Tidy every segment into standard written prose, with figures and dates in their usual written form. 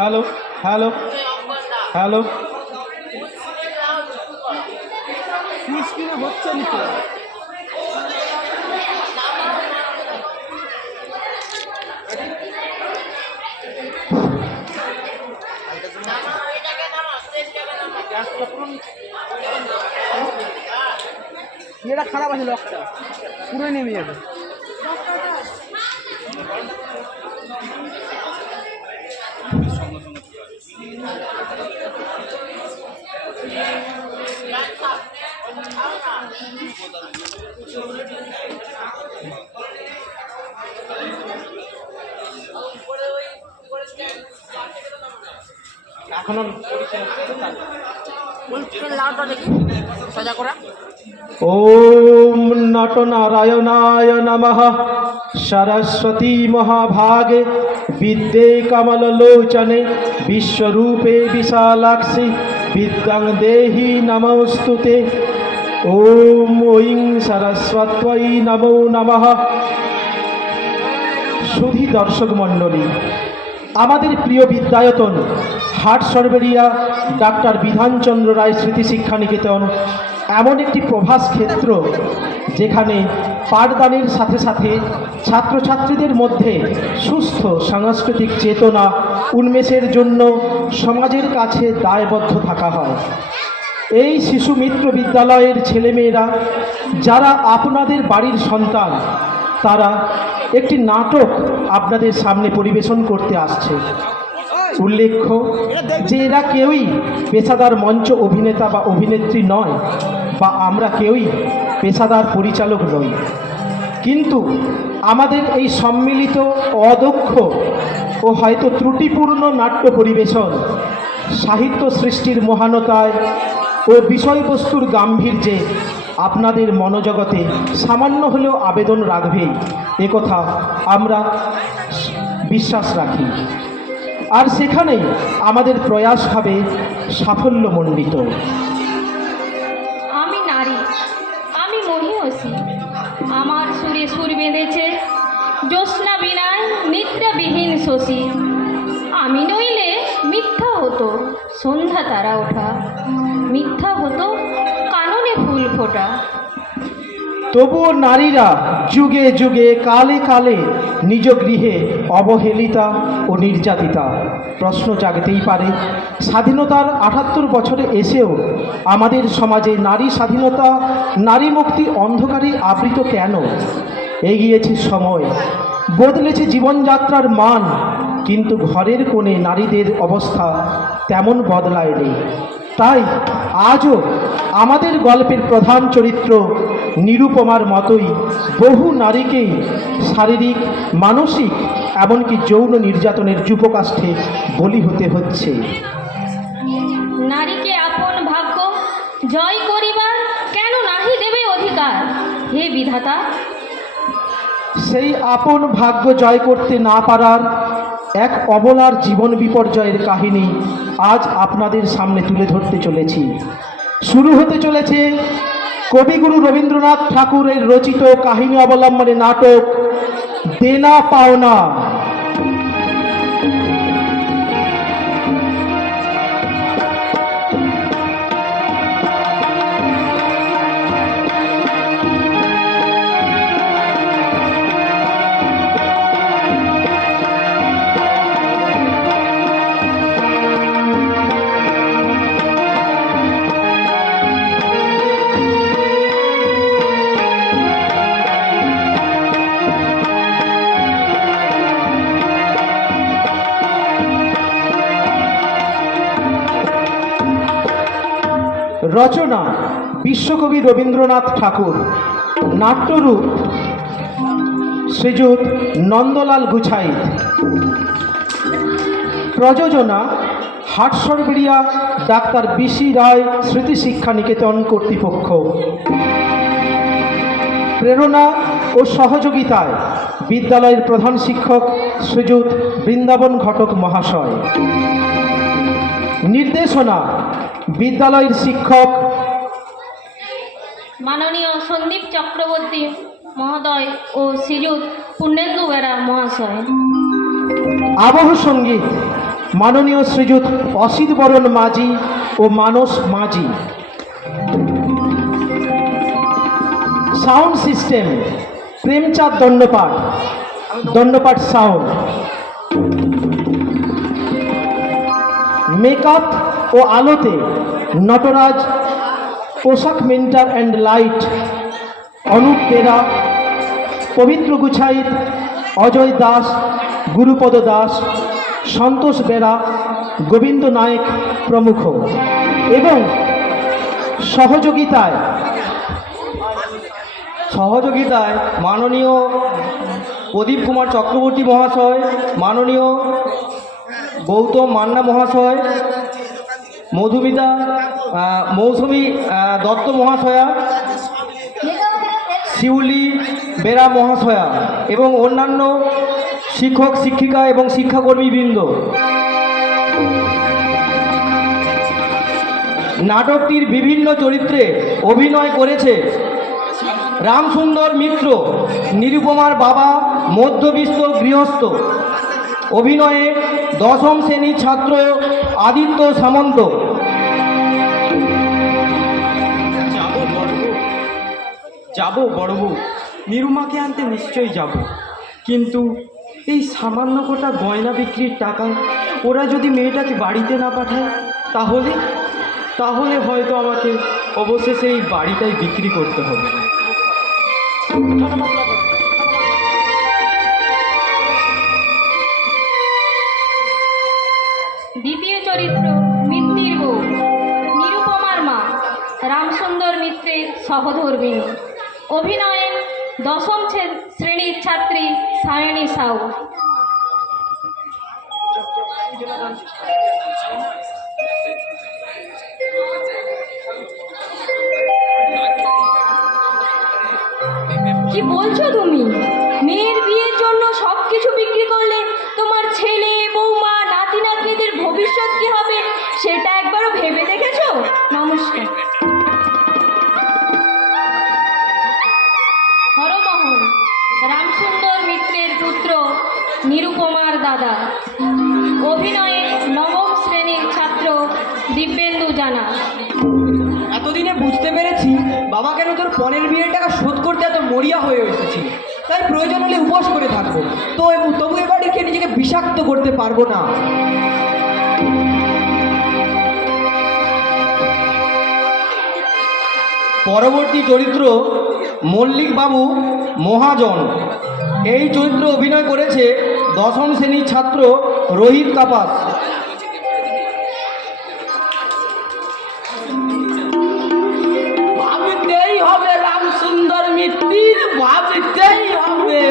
Hello hello hello. হচ্ছে না। এটা খারাপ আছে, লকটা পুরো নেমে যাবে। এখনো ওম নটনারায়ণায় নমঃ। সরস্বতী মহাভাগে বিদ্যে কমললোচনে বিশ্বরূপে বিশালাক্ষি বিদ্যাং দেহি নমস্তুতে। ওম ঐং সরস্বত্যৈ নমো নমঃ। সুধী দর্শক মণ্ডলী, আমাদের প্রিয় বিদ্যায়তন হাটসরবেরিয়া ডাক্তার বিধানচন্দ্র রায় স্মৃতি শিক্ষা নিকেতন এমন একটি প্রভাস ক্ষেত্র, যেখানে পাঠদানের সাথে সাথে ছাত্রছাত্রীদের মধ্যে সুস্থ সাংস্কৃতিক চেতনা উন্মেষের জন্য সমাজের কাছে দায়বদ্ধ থাকা হয়। এই শিশু মিত্র বিদ্যালয়ের ছেলেমেয়েরা যারা আপনাদের বাড়ির সন্তান, তারা একটি নাটক আপনাদের সামনে পরিবেশন করতে আসছে। উল্লেখ্য যে এরা কেউই পেশাদার মঞ্চ অভিনেতা বা অভিনেত্রী নয়, বা আমরা কেউই পেশাদার পরিচালক নই, কিন্তু আমাদের এই সম্মিলিত অদক্ষ ও হয়তো ত্রুটিপূর্ণ নাট্য পরিবেশন সাহিত্য সৃষ্টির মহানতায় ও বিষয়বস্তুর গাম্ভীর্যে আপনাদের মনোজগতে সামান্য হলেও আবেদন রাখবেই, একথা আমরা বিশ্বাস রাখি। আর সেখানেই আমাদের প্রয়াস হবে সাফল্যমণ্ডিত। আমি নারী, আমি মহিষী, আমার সুরে সুর বেঁধেছে জ্যোৎস্না বিনায় নিদ্রাবিহীন শশী। আমি নইলে মিথ্যা হতো সন্ধ্যা তারা ওঠা, মিথ্যা হতো কাননে ফুল ফোটা। তবুও নারীরা যুগে যুগে কালে কালে নিজ গৃহে অবহেলিতা ও নির্যাতিতা। প্রশ্ন জাগতেই পারে, স্বাধীনতার ৭৮ বছরে এসেও আমাদের সমাজে নারী স্বাধীনতা, নারী মুক্তি অন্ধকারে আবৃত কেন? এগিয়েছে সময়, বদলেছে জীবনযাত্রার মান, কিন্তু ঘরের কোণে নারীদের অবস্থা তেমন বদলায়নি। তাই আজও আমাদের গল্পের প্রধান চরিত্র নিরুপমার মতোই বহু নারীকেই শারীরিক, মানসিক, এমনকি যৌন নির্যাতনের যুপকাষ্ঠে বলি হতে হচ্ছে। নারীকে আপন ভাগ্য জয় করিবার কেন নাহি দেবে অধিকার, হে বিধাতা? সেই আপন ভাগ্য জয় করতে না পারার এক অবলার জীবন বিপর্যয়ের কাহিনী আজ আপনাদের সামনে তুলে ধরতে চলেছি। শুরু হতে চলেছে কবিগুরু রবীন্দ্রনাথ ঠাকুরের রচিত কাহিনী অবলম্বনে নাটক দেনা পাওনা। রচনা বিশ্বকবি রবীন্দ্রনাথ ঠাকুর, নাট্যরূপ শ্রীযুত নন্দলাল গুছাইত, প্রযোজনা হাটসরবেরিয়া ডাক্তার বিসি রায় স্মৃতি শিক্ষা নিকেতন কর্তৃপক্ষ, প্রেরণা ও সহযোগিতায় বিদ্যালয়ের প্রধান শিক্ষক শ্রীযুত বৃন্দাবন ঘটক মহাশয়। নির্দেশনা বিদ্যালয়ের শিক্ষক মাননীয় সন্দীপ চক্রবর্তী মহোদয় ও শ্রীযুত পূর্ণেন্দু বেরা মহাশয়। আবহ সঙ্গীত মাননীয় শ্রীযুত অসিত বরণ মাঝি ও Manas Majhi. Sound system Premchand Dandapath, Dandapath sound. Makeup ও আলোতে নটরাজ, পোশাক mentor and light Anup Bera, Pabitra Guchhait, Ajay Das, Gurupada Das, সন্তোষ বেরা, গোবিন্দ নায়েক প্রমুখ। এবং সহযোগিতায় মাননীয় প্রদীপ কুমার চক্রবর্তী মহাশয়, মাননীয় গৌতম মান্না মহাশয়, মৌসুমী দত্ত মহাশয়া, শিউলি বেরা মহাশয়া এবং অন্যান্য শিক্ষক শিক্ষিকা এবং শিক্ষাকর্মীবৃন্দ। নাটকটির বিভিন্ন চরিত্রে অভিনয় করেছে রামসুন্দর মিত্র, নিরুপমার বাবা, মধ্যবিত্ত গৃহস্থ। অভিনয়ে দশম শ্রেণীর ছাত্র আদিত্য সামন্ত। যাব বড়বু, নিরুমাকে আনতে নিশ্চয়ই যাব, কিন্তু এই সামান্য কোটা গয়না বিক্রির টাকায় ওরা যদি মেয়েটাকে বাড়িতে না পাঠায় তাহলে তাহলে হয়তো আমাকে অবশেষে এই বাড়িটাই বিক্রি করতে হবে। দ্বিতীয় চরিত্র মিত্তির বউ, নিরুপমার মা, রামসুন্দর মিত্রের সহধর্মিণী। অভিনয়ে দশম শ্রেণীর ছাত্রী সায়নী সাউ। কি বলছো তুমি? মেয়ের বিয়ের জন্য সব কিছু বিক্রি করলে তোমার ছেলে, বৌমা, নাতি নাতনিদের ভবিষ্যৎ কি হবে সেটা একবারও ভেবে দেখেছো? নমস্কার। হরমোহন, রামসুন্দর মিত্রের পুত্র, নিরুপমার দাদা। অভিনয়ে নবম শ্রেণীর ছাত্র দিব্যেন্দু জানা। এতদিনে বুঝতে পেরেছি বাবা কেন তোর পনের বিয়ের টাকা শোধ করতে এত মরিয়া হয়ে এসেছি, তাই প্রয়োজন হলে উপোস করে থাকবো, তবু এবারে খেয়ে নিজেকে বিষাক্ত করতে পারবো না। পরবর্তী চরিত্র মল্লিক বাবু মহাজন। এই চরিত্রে অভিনয় করেছে দশম শ্রেণীর ছাত্র রোহিত কাপাস। ভাবতেই হবে রামসুন্দর মিত্তির, ভাবতেই হবে।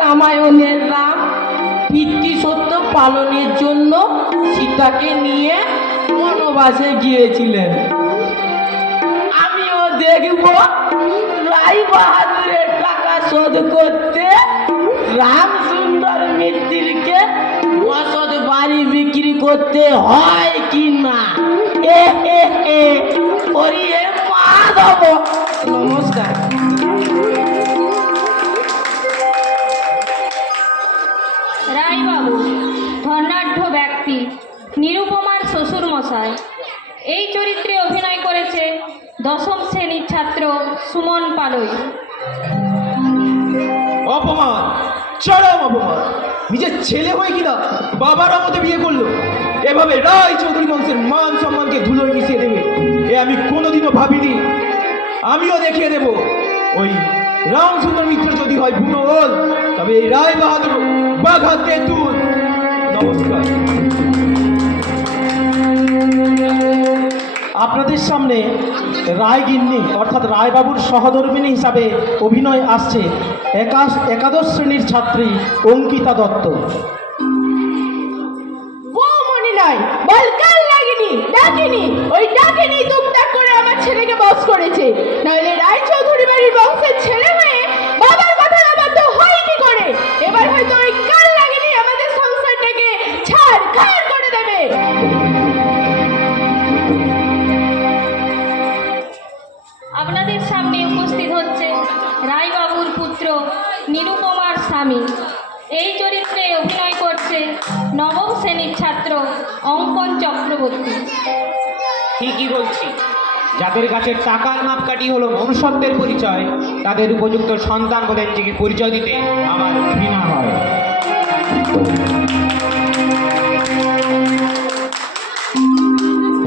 রামায়ণের রাম পিতৃ সত্য পালনের জন্য সীতাকে নিয়ে বনবাসে গিয়েছিলেন। আমিও দেখব রায় বাহাদুরের টাকা শোধ করতে রামসুন্দর মিত্তিরকে বসত বাড়ি বিক্রি করতে হয় কি না। ওরে মাধব, নমস্কার। রায়বাবু ধনাঢ্য ব্যক্তি, নিরুপমার শ্বশুর মশাই। এই চরিত্রে অভিনয় করেছে দশম শ্রেণীর ছাত্র সুমন পালই। অপমান, চরম অপমান। নিজের ছেলে হয়ে কিনা বাবার মতো বিয়ে করলো, এভাবে রায় চৌধুরী বংশের মান সম্মানকে ধুলোয় মিশিয়ে দেবে এ আমি কোনোদিনও ভাবিনি। আমিও দেখিয়ে দেব, ওই রামসুন্দর মিত্র যদি হয় বুনো ওল, তবে এই রায় বাহাদুর বাঘা তেঁতুল। নমস্কার। আপনাদের সামনে রায়গিন্নি অর্থাৎ রায়বাবুর সহধর্মিণী হিসাবে অভিনয় আসছে একাদশ শ্রেণীর ছাত্রী অঙ্কিতা দত্ত। বৌমনি নয়, বল কাল লাগেনি, ডাকিনি, ওই ডাকিনি টুকটাক করে আমার ছেলেকে বস করেছে। নইলে রায়চৌধুরী বাড়ির বংশের ছেলে হয়ে বাবার কথা আবদ্ধ হয় কি করে? এবার হয়তো ওই কাল লাগেনি আমাদের সংসারটাকে ছাড় খাড় করে দেবে। আপনাদের সামনে উপস্থিত হচ্ছে রায়বাবুর পুত্র নিরুপমার স্বামী। এই চরিত্রে অভিনয় অঙ্কন চক্রবর্তী। ঠিকই বলছি, যাদের কাছে টাকার মাপকাঠি হলো মনুষ্যত্বের পরিচয়, তাদের উপযুক্ত সন্তান বলে নিজেকে পরিচয় দিতে আমার ঘৃণা হয়।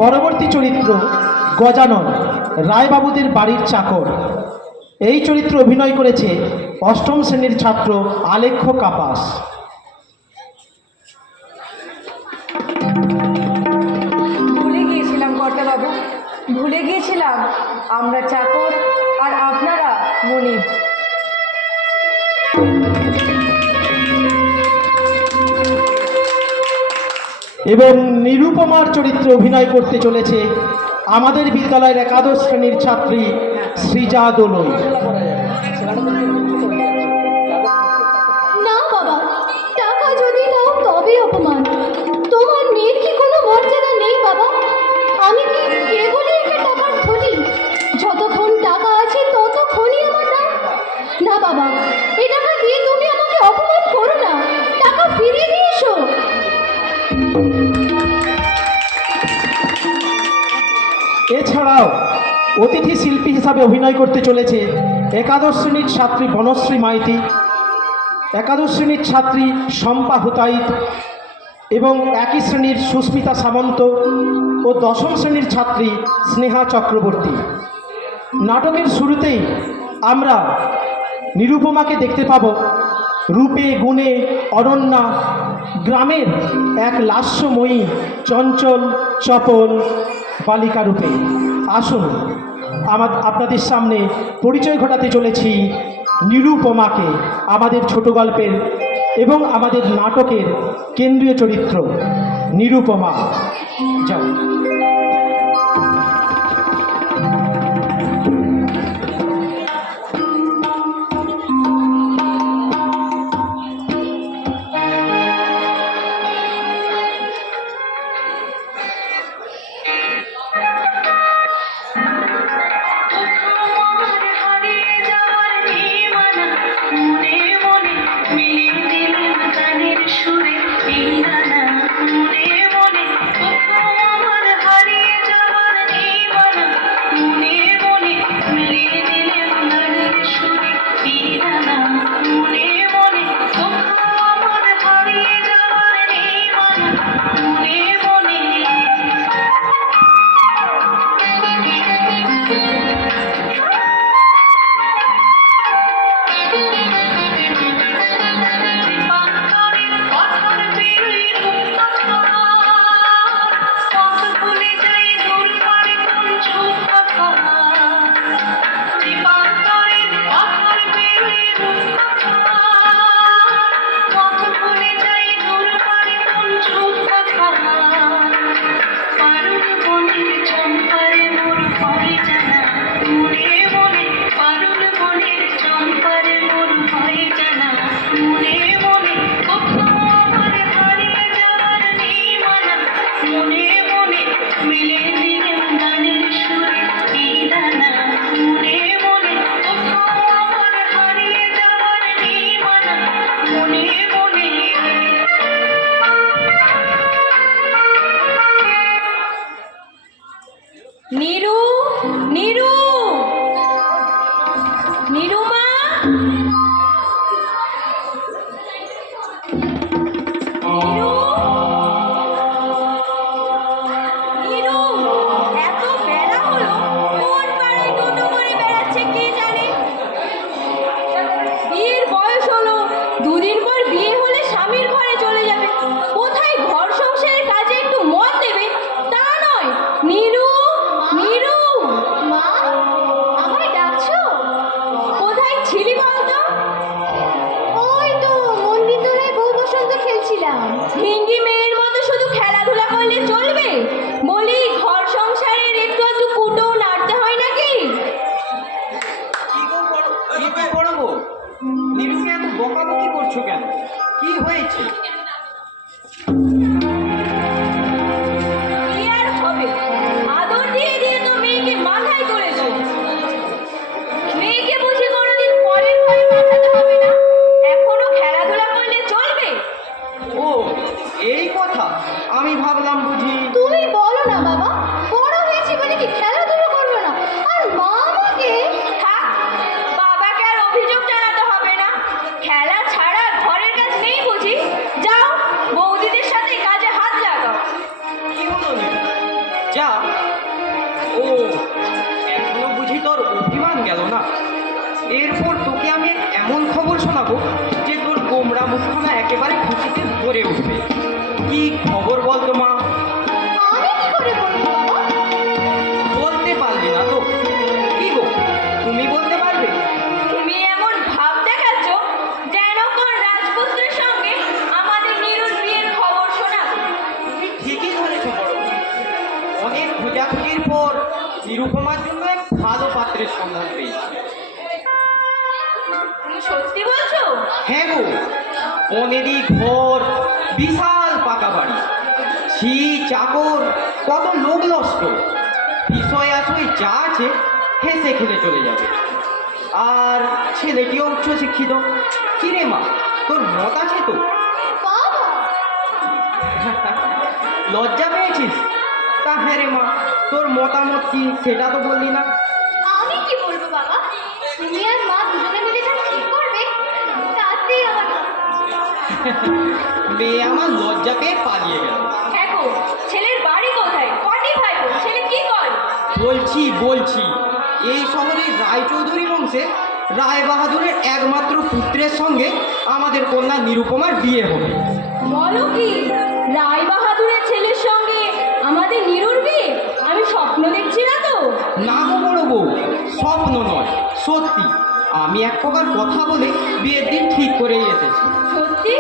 পরবর্তী চরিত্র গজানন, রায়বাবুদের বাড়ির চাকর। এই চরিত্রে অভিনয় করেছে অষ্টম শ্রেণীর ছাত্র আলেখ্য কাপাস। ভুলে গিয়েছিলাম কর্তাবাবু, ভুলে গিয়েছিলাম আমরা চাকর আর আপনারা মনিব। এবং নিরুপমার চরিত্রে অভিনয় করতে চলেছে আমাদের বিদ্যালয়ের একাদশ শ্রেণীর ছাত্রী সৃজা দোলই। না বাবা, টাকা যদি দাও তবে অপমান। তোমার মেয়ের কি কোনো মর্যাদা নেই বাবা? আমি কি কেবলই একটা টাকার থলি? যতক্ষণ টাকা আছে ততক্ষণই আমার নাম। না বাবা, এ টাকা দিয়ে তুমি আমাকে অপমান করো না, টাকা ফিরিয়ে দিয়ে এসো। এছাড়াও অতিথি শিল্পী হিসাবে অভিনয় করতে চলেছে একাদশ শ্রেণীর ছাত্রী বনশ্রী মাইতি, একাদশ শ্রেণীর ছাত্রী শম্পা হুতাইত এবং একই শ্রেণীর সুস্মিতা সামন্ত ও দশম শ্রেণীর ছাত্রী স্নেহা চক্রবর্তী। নাটকের শুরুতেই আমরা নিরুপমাকে দেখতে পাব রূপে গুণে অনন্যা, গ্রামের এক লাস্যময়ী চঞ্চল চপল বালিকা রূপে। আসুন আপনাদের সামনে পরিচয় ঘটাতে চলেছি নিরুপমাকে, আমাদের ছোট গল্পের এবং আমাদের নাটকের কেন্দ্রীয় চরিত্র নিরুপমা। যাও। নীরু, নীরু, নীরুমা, নীরু, নীরু, এত বেলা হলো, কোন পাড়ায় টোটো করে বেড়াচ্ছে কে জানে। বিয়ের বয়স হলো, দুদিন পর বিয়ে হলে স্বামীর ঘরে চলে যাবে, কোথায় ঘর সংসারের কাজে একটু মন দেবে তা নয়। নীরু, নীরু, মা, আমায় ডাকছো? কোথায় ছিলি বলতো? ওই তো মন্দির তলায় বউ বসন্ত খেলছিলাম। হিঙ্গি মেয়ের মতো শুধু খেলাধুলা করলে চলবে? বলি ঘর সংসারের একটু একটু কুটো নাড়তে হয় নাকি? কি করবো? নিরুকে এত বকাবকি করছো কেন? কি হয়েছে? কি আর হবে, আদর দিয়ে দিয়ে তো মেয়েকে মাথায় তুলেছো। মেয়েকে বুঝি কোনোদিন পরের ঘরে পাঠাতে হবে না, এখনো খেলাধুলা করলে চলবে? ও এই কথা, আমি ভাবলাম মুখখানা একেবারে খুশিতে ভরে উঠবে। কি খবর বলতো মা? আমি কি করে বলবো বাবা? বলতে পারবি না তো? কি গো, তুমি বলতে পারবে? তুমি এমন ভাব দেখাচ্ছ যেন কোন রাজপুত্রের সঙ্গে আমাদের নিরুর বিয়ের খবর শোনাবো। তুমি ঠিকই ধরেছ বড় বউ। অনেক খোঁজাখুঁজির পর নিরুপমার জন্য এক ভালো পাত্রের সন্ধান পেয়েছি। তুমি সত্যি বলছো? হ্যাঁ গো, বনেদি ঘর, বিশাল পাকা বাড়ি, ছি চাকর, কত লোক নষ্ট, বিষয় আসই যা আছে হেসে খেলে চলে যাবে। আর ছেলেটিও উচ্চ শিক্ষিত। কিরে মা, তোর মত আছে তো? বাবা, লজ্জা পেয়েছিস? তা হ্যাঁ রে মা, তোর মতামত কি সেটা তো বললি না। আমি কি বলবো বাবা? তুমি আর মা দুজনে মিলে যা ঠিক করবে তাতেই আমার মেয়ে আমার লজ্জা পেয়ে পালিয়ে গেল। হ্যাঁ গো, ছেলের বাড়ি কোথায়? কটি ভাই বোন? ছেলে কি করে? বলছি এই শহরের রায়চৌধুরী বংশে রায় বাহাদুরের একমাত্র পুত্রের সঙ্গে আমাদের কন্যা নিরুপমার বিয়ে হবে। বলো কি, রায় বাহাদুরের ছেলের সঙ্গে আমাদের নিরুর বিয়ে? আমি স্বপ্ন দেখছি না তো? না গো বড় বউ, স্বপ্ন নয়, সত্যি। আমি এক প্রকার কথা বলে বিয়ের দিন ঠিক করেই এসেছি। সত্যি?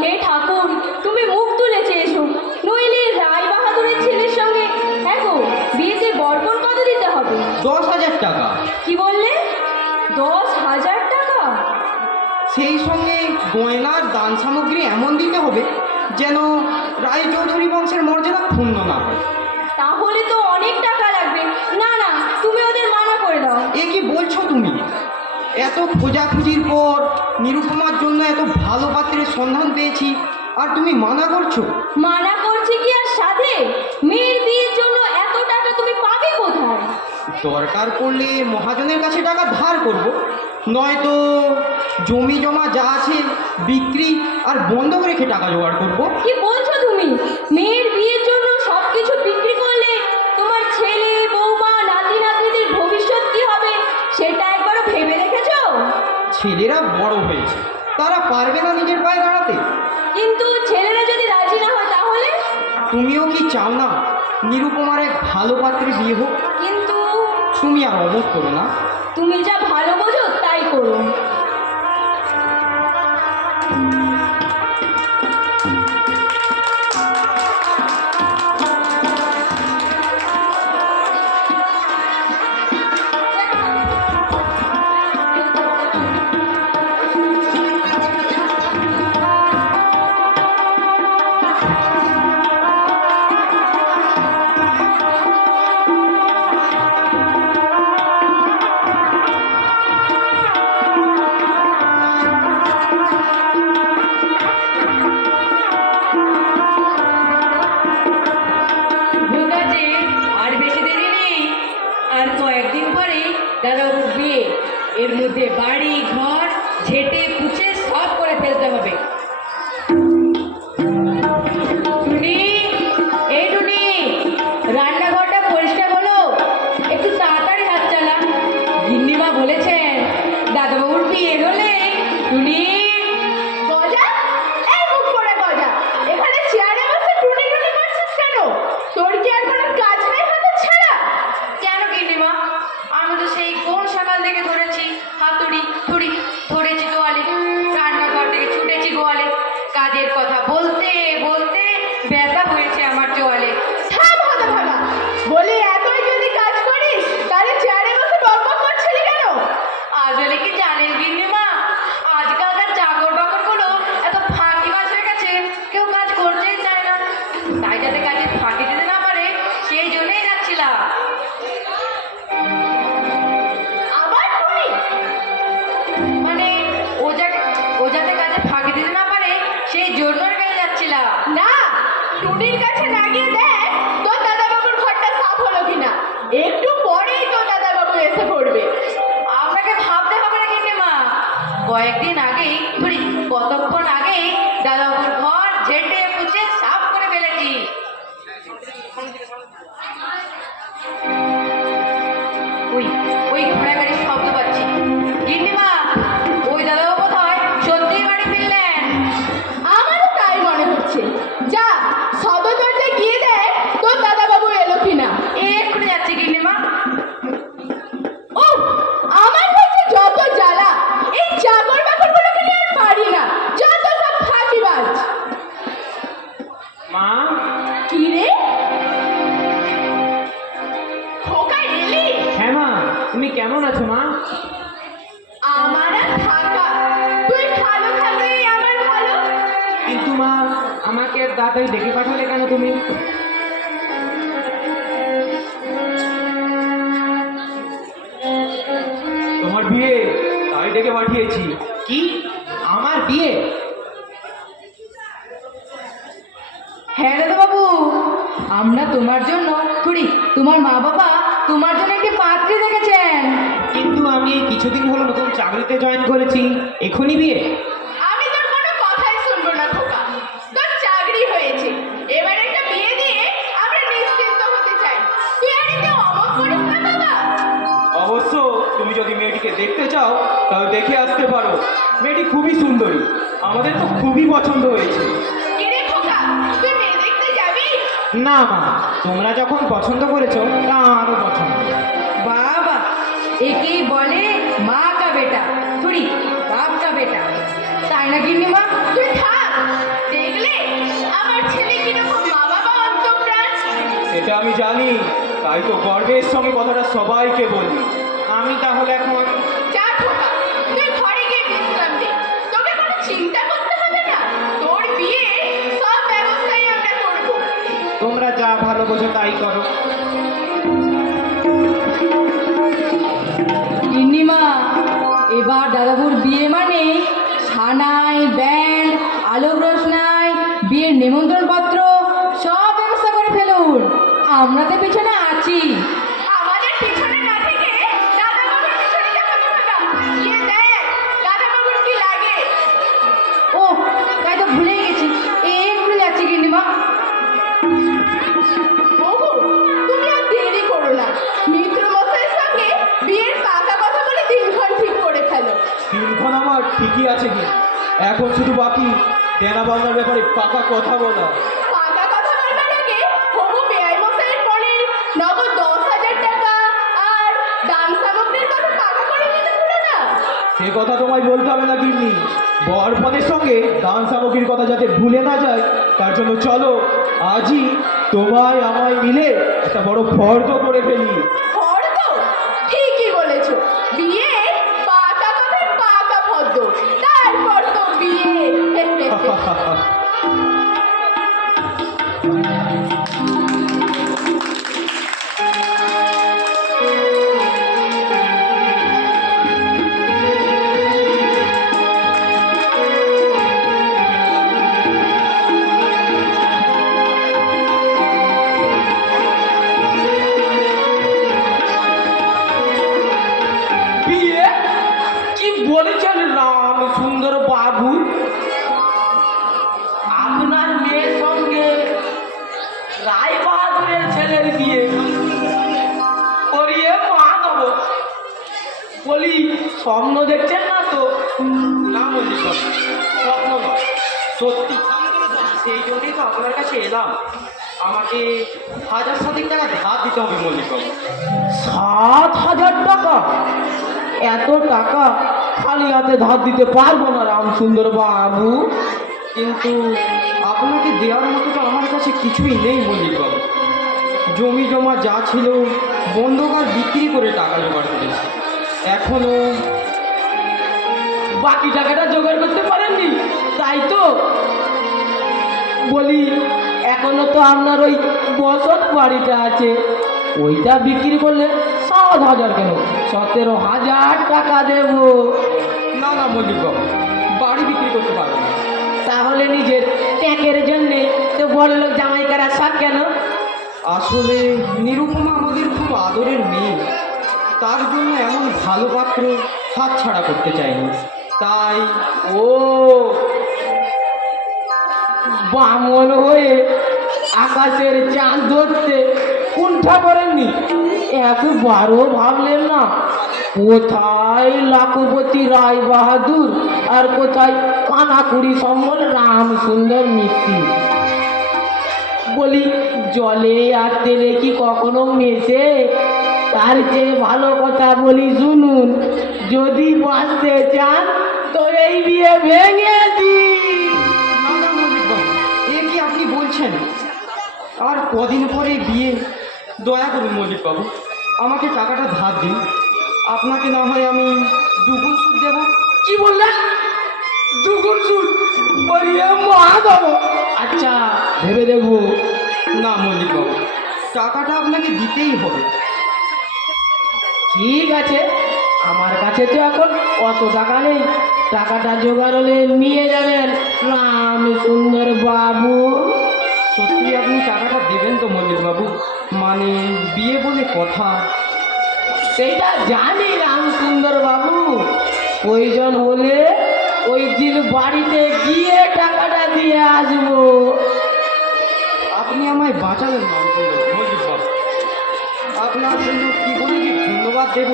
হে ঠাকুর, তুমি মুখ তুলে চেয়েছো, নইলে রায় বাহাদুরের ছেলের সঙ্গে হ্যাঁ গো বিয়েতে বরকন কত দিতে হবে? 10,000 টাকা। কি বললে? 10,000 টাকা? সেই সঙ্গে গয়নার দান সামগ্রী এমন দিতে হবে যেন রায়চৌধুরী বংশের মর্যাদা ক্ষুণ্ণ না হয়। তাহলে তো অনেক টাকা লাগবে। না না, তুমি ওদের মানা করে দাও। এ কি বলছো তুমি? এত খোঁজাখুঁজির পর নিরুপমার জন্য এত ভালো পাত্রের সন্ধান পেয়েছি, আর তুমি মানা করছো? মানা করছে কি আর সাধে? মেয়ের বিয়ের জন্য এত টাকা তুমি পাবে কোথায়? দরকার পড়লে মহাজনের কাছে টাকা ধার করব, নয়তো জমি জমা যা আছে বিক্রি আর বন্ধক রেখে টাকা জোগাড় করব। কি বলছো তুমি? মেয়ের বিয়ের জন্য সব কিছু বিক্রি করলে তোমার ছেলে বৌমা নাতি নাতনিদের ভবিষ্যৎ কি হবে সেটা একবারও ভেবে দেখেছো? ছেলেরা বড় হয়েছে, তারা পারবে না নিজের পায়ে দাঁড়াতে? কিন্তু ছেলেরা যদি রাজি না হয় তাহলে? তুমিও কি চাও না নিরুপমার এক ভালো পাত্রে বিয়ে হোক? কিন্তু তুমি আর অমত করো না। তুমি যা ভালো বোঝো তাই করো। ঢোকাছে, আর বেশি দেরি নেই। আর কয়েকদিন পরেই দাদাবাবুর বিয়ে। এর মধ্যে বাড়ি ঘর ঝেঁটে পুছে সব করে ফেলতে হবে। টুনি, এই টুনি, রান্নাঘরটা পরিষ্কার হলো? একটু তাড়াতাড়ি হাত চালা। গিন্নিমা বলেছেন দাদাবাবুর বিয়ে হলে টুনি। গজা, এই মুখ পড়ে গজা, এখানে চেয়ারে বসে টুনি টুনি করছিস কেন? তোর কি আর কোনো কাজ নেই হাতে ছাড়া? কেন গিন্নিমা? আমি তো সেই কোন সকাল থেকে ধরেছি হাতুড়ি, ছুরি ধরেছি তোয়ালে, রান্নাঘর থেকে ছুটেছি গোয়ালে। কাজের কথা বলতে বলতে ব্যথা হয়েছে আমার চোয়ালে। থাম হতভাগা, বলি এতই যদি কাজ করিস তাহলে চেয়ারে বসে বকবক করছিলি কেন? আসলে কি জানেন গিন্নিমা, আজকালকার চাকর বাকরগুলো এত ফাঁকিবাজ হয়ে গেছে, কেউ কাজ করতেই চায় না। তাই যাতে কাজে ফাঁকি দিতে না পারে সেই জন্যই যাচ্ছিলাম। আবার টুনি? মানে ও যাতে কাজে ফাঁকি দিতে না পারে সেই জন্যই কাজে যাচ্ছিলাম। না, টুনির কাছে না গিয়ে দেখ তোর দাদাবাবুর ঘরটা সাফ হলো কিনা। একটু পরেই তোর দাদাবাবু এসে পড়বে। আপনাকে ভাবতে হবে না গিন্নিমা, কয়েকদিন আগেই কতক্ষণ আগেই দাদাবাবুর ঘর ঝেঁটে পুছে সাফ করে ফেলেছি। ওই ঘোড়া গাড়ির শব্দ পাচ্ছি। গিন্নিমা, ওই দাদাবাবু বোধ হয় সত্যিই বাড়ি ফিরলেন। দেখলেন? আমারও তাই মনে হচ্ছে। যা সদর দরজায় গিয়ে দেখ তোর দাদাবাবু এলো কিনা। এক্ষুনি যাচ্ছে গিন্নিমা। ও আমার কাছে যত জ্বালা, এই চাকর বাকরগুলোকে নিয়ে আর পারি না, যত সব ফাঁকিবাজ। মা, কি রে খোকা, এলি? হ্যাঁ মা, তুমি কেমন আছো মা? আমার আর থাকা, তুই ভালো থাকলেই আমার ভালো। কিন্তু মা, আমাকে তাড়াতাড়ি ডেকে পাঠালে কেন তুমি? তোমার বিয়ে তাই ডেকে পাঠিয়েছি। কি? আমার বিয়ে? হ্যাঁ দাদা বাবু, আমরা তোমার জন্য তোমার মা বাবা তোমার জন্য একটি পাত্রী দেখেছেন। কিন্তু আমি এই কিছুদিন হলো নতুন চাকরিতে জয়েন করেছি, এখনই বিয়ে? আমি তোর কোনো কথাই শুনবো না খোকা। তোর চাকরি হয়েছে, এবার একটা বিয়ে দিয়ে আমরা নিশ্চিন্ত হতে চাই। তুই আর এতে অমত করিস না বাবা। অবশ্য তুমি যদি মেয়েটিকে দেখতে চাও তাহলে দেখে আসতে পারো। মেয়েটি খুবই সুন্দরী, আমাদের তো খুবই পছন্দ হয়েছে। কি রে খোকা, তুই মেয়ে দেখতে যাবি? না মা, তোমরা যখন পছন্দ করেছো তা আমারও পছন্দ। বাবা, একেই বলে মা কা বেটা, বাপ কা বেটা, তাই না গিন্নিমা? তুই থাক, দেখলে আমার ছেলে কিরকম মা বাবা অন্তপ্রাণ। সেটা আমি জানি, তাই তো গর্বের সঙ্গে কথাটা সবাইকে বলি। আমি তাহলে এখন যা খোকা, তুই ঘরে গিয়ে বিশ্রাম দে। তোকে কোনো চিন্তা করতে হবে না, তোর বিয়ে সব ব্যবস্থাই আমরা করবো। তোমরা যা ভালো বোঝো তাই করো। গিন্নিমা, এবার দাদাবুর বিয়ে মানে সানাই, ব্যান্ড, আলোক রোশনাই, বিয়ের নিমন্ত্রণ পত্র সব ব্যবস্থা করে ফেলুন। আমরা তো পিছনে আছি। আমাদের পিছনে না থেকে দাদাবাবুর পিছনে যাবে খোকা। গিয়ে দেখ দাদাবাবুর কি লাগে। ও, তাই তো ভুলেই গেছি, ভুলে যাচ্ছি গিন্নিমা। ওগো, তুমি আর দেরি করো না, মিত্র মশাইয়ের সঙ্গে বিয়ের পাকা কথা বলে দিনক্ষণ ঠিক করে ফেলো। দিনক্ষণ আমার ঠিকই আছে কি, এখন শুধু বাকি দেনা পাওনার ব্যাপারে পাকা কথা বলা। পাকা কথা বলবার আগে হবু বেআই মশাইয়ের পণের নগদ 10,000 টাকা আর দান সামগ্রীর কথা পাকা করে নিতে ভুলো না। সে কথা তোমায় বলতে হবে না গিন্নি, বরপণের সঙ্গে দান সামগ্রীর কথা যাতে ভুলে না যায় তার জন্য চলো আজই তোমায় আমায় মিলে একটা বড় ফর্দ করে ফেলি। ফর্দ? ঠিকই বলেছো, বিয়ে পাকা কথার পাকা ফর্দ, তারপর তো বিয়ে। বিয়ে? কি বলেছেন রাম সুন্দর বাবু? আপনার মেয়ের সঙ্গে রায় বাহাদুরের ছেলের বিয়ে করিয়ে মা দেব? বলি স্বপ্ন দেখছেন না তো? না বলি স্বপ্ন নয়, সত্যি। সেই জন্যই তো আপনার কাছে এলাম। আমাকে 1,000 টাকা ধার দিতে হবে মল্লিক বাবু। 7,000 টাকা? এত টাকা খালি হাতে ধার দিতে পারবো না রামসুন্দর বাবু। কিন্তু আপনাকে দেওয়ার মতো তো আমার কাছে কিছুই নেই মল্লিক বাবু। জমি জমা যা ছিল বন্ধকার বিক্রি করে টাকা জোগাড় করেছি, এখনো বাকি টাকাটা জোগাড় করতে পারেননি, তাই তো? বলি এখনো তো আপনার ওই বসত বাড়িটা আছে, ওইটা বিক্রি করলে 7,000 কেন 17,000 টাকা দেব। না না মল্লিক বাবু, বাড়ি বিক্রি করতে পারবো না। তাহলে নিজের ট্যাঁকের জন্যে তো বড় লোক জামাই করা শখ কেন? আসলে নিরুপমা আমাদের খুব আদরের মেয়ে, তার জন্য এমন ভালো পাত্র হাতছাড়া করতে চাইনি। তাই ও বামন হয়ে আকাশের চাঁদ ধরতে কুণ্ঠা করেননি, একবারও ভাবলেন না কোথায় লাখপতি রায় বাহাদুর আর কোথায় কানাকুড়ি সম্বল রাম সুন্দর মিত্তি? বলি জলে আর তেলে কি কখনো মেশে? তার চেয়ে ভালো কথা বলি শুনুন, যদি বাঁচতে চান তো এই বিয়ে ভেঙে দিন। না না মল্লিকবাবু, এ কি আপনি বলছেন? আর কদিন পরে বিয়ে। দয়া করুন মল্লিকবাবু, আমাকে টাকাটা ধার দিন। আপনাকে না হয় আমি দুগুণ সুদ দেব। কি বললেন? দুগুণ সুদ? বলিয়ে মা দেবো। আচ্ছা ভেবে দেখবো। না মল্লিকবাবু, টাকাটা আপনাকে দিতেই হবে। ঠিক আছে, আমার কাছে তো এখন অত টাকা নেই, টাকাটা জোগাড় হলে নিয়ে যাবেন রাম সুন্দর বাবু। সত্যি আপনি টাকাটা দেবেন তো মল্লিকবাবু? মানে বিয়ে বলে কথা। সেইটা জানি রাম সুন্দর বাবু, প্রয়োজন হলে ওই দিন বাড়িতে গিয়ে টাকাটা দিয়ে আসবো। আপনি আমায় বাঁচালেন মল্লিকবাবু। আপনার জন্য কি বলে যে ধন্যবাদ দেব।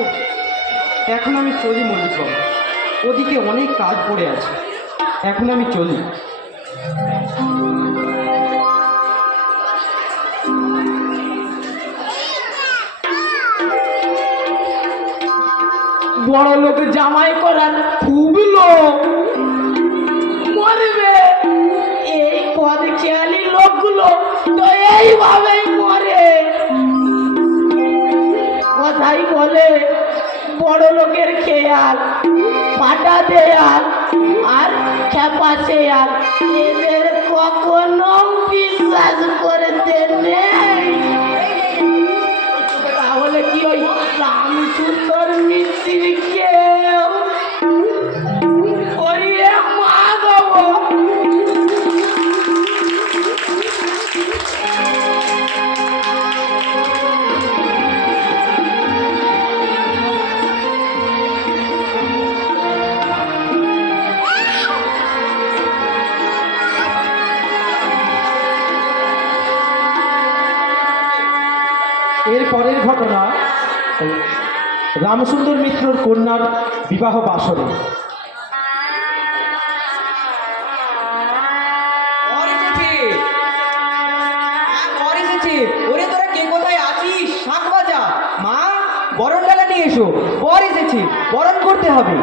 এখন আমি চলি মল্লিকবাবু, ওদিকে অনেক কাজ পড়ে আছে। এখন আমি চলি। বড় লোক জামাই করার খুব লোক, মরবে এই পদ খেয়ালি লোকগুলো তো এইভাবেই মরে। কথাই বলে বড় লোকের খেয়াল পাটা দেয়াল আর খেপা শেয়াল, এদের কখনো বিশ্বাস করতে নেই। তাহলে কি ওই রাম সুন্দর মিস্ত্রি কেউ ওরে মা দেবো? এর পরের ঘটনা রামসুন্দর মিত্রর কন্যার বিবাহ বাসরে। ওরে তোরা কে কোথায় আছিস? শাক বাজা মা, বরণ ডালা নিয়ে এসো, বর এসেছে, বরণ করতে হবে।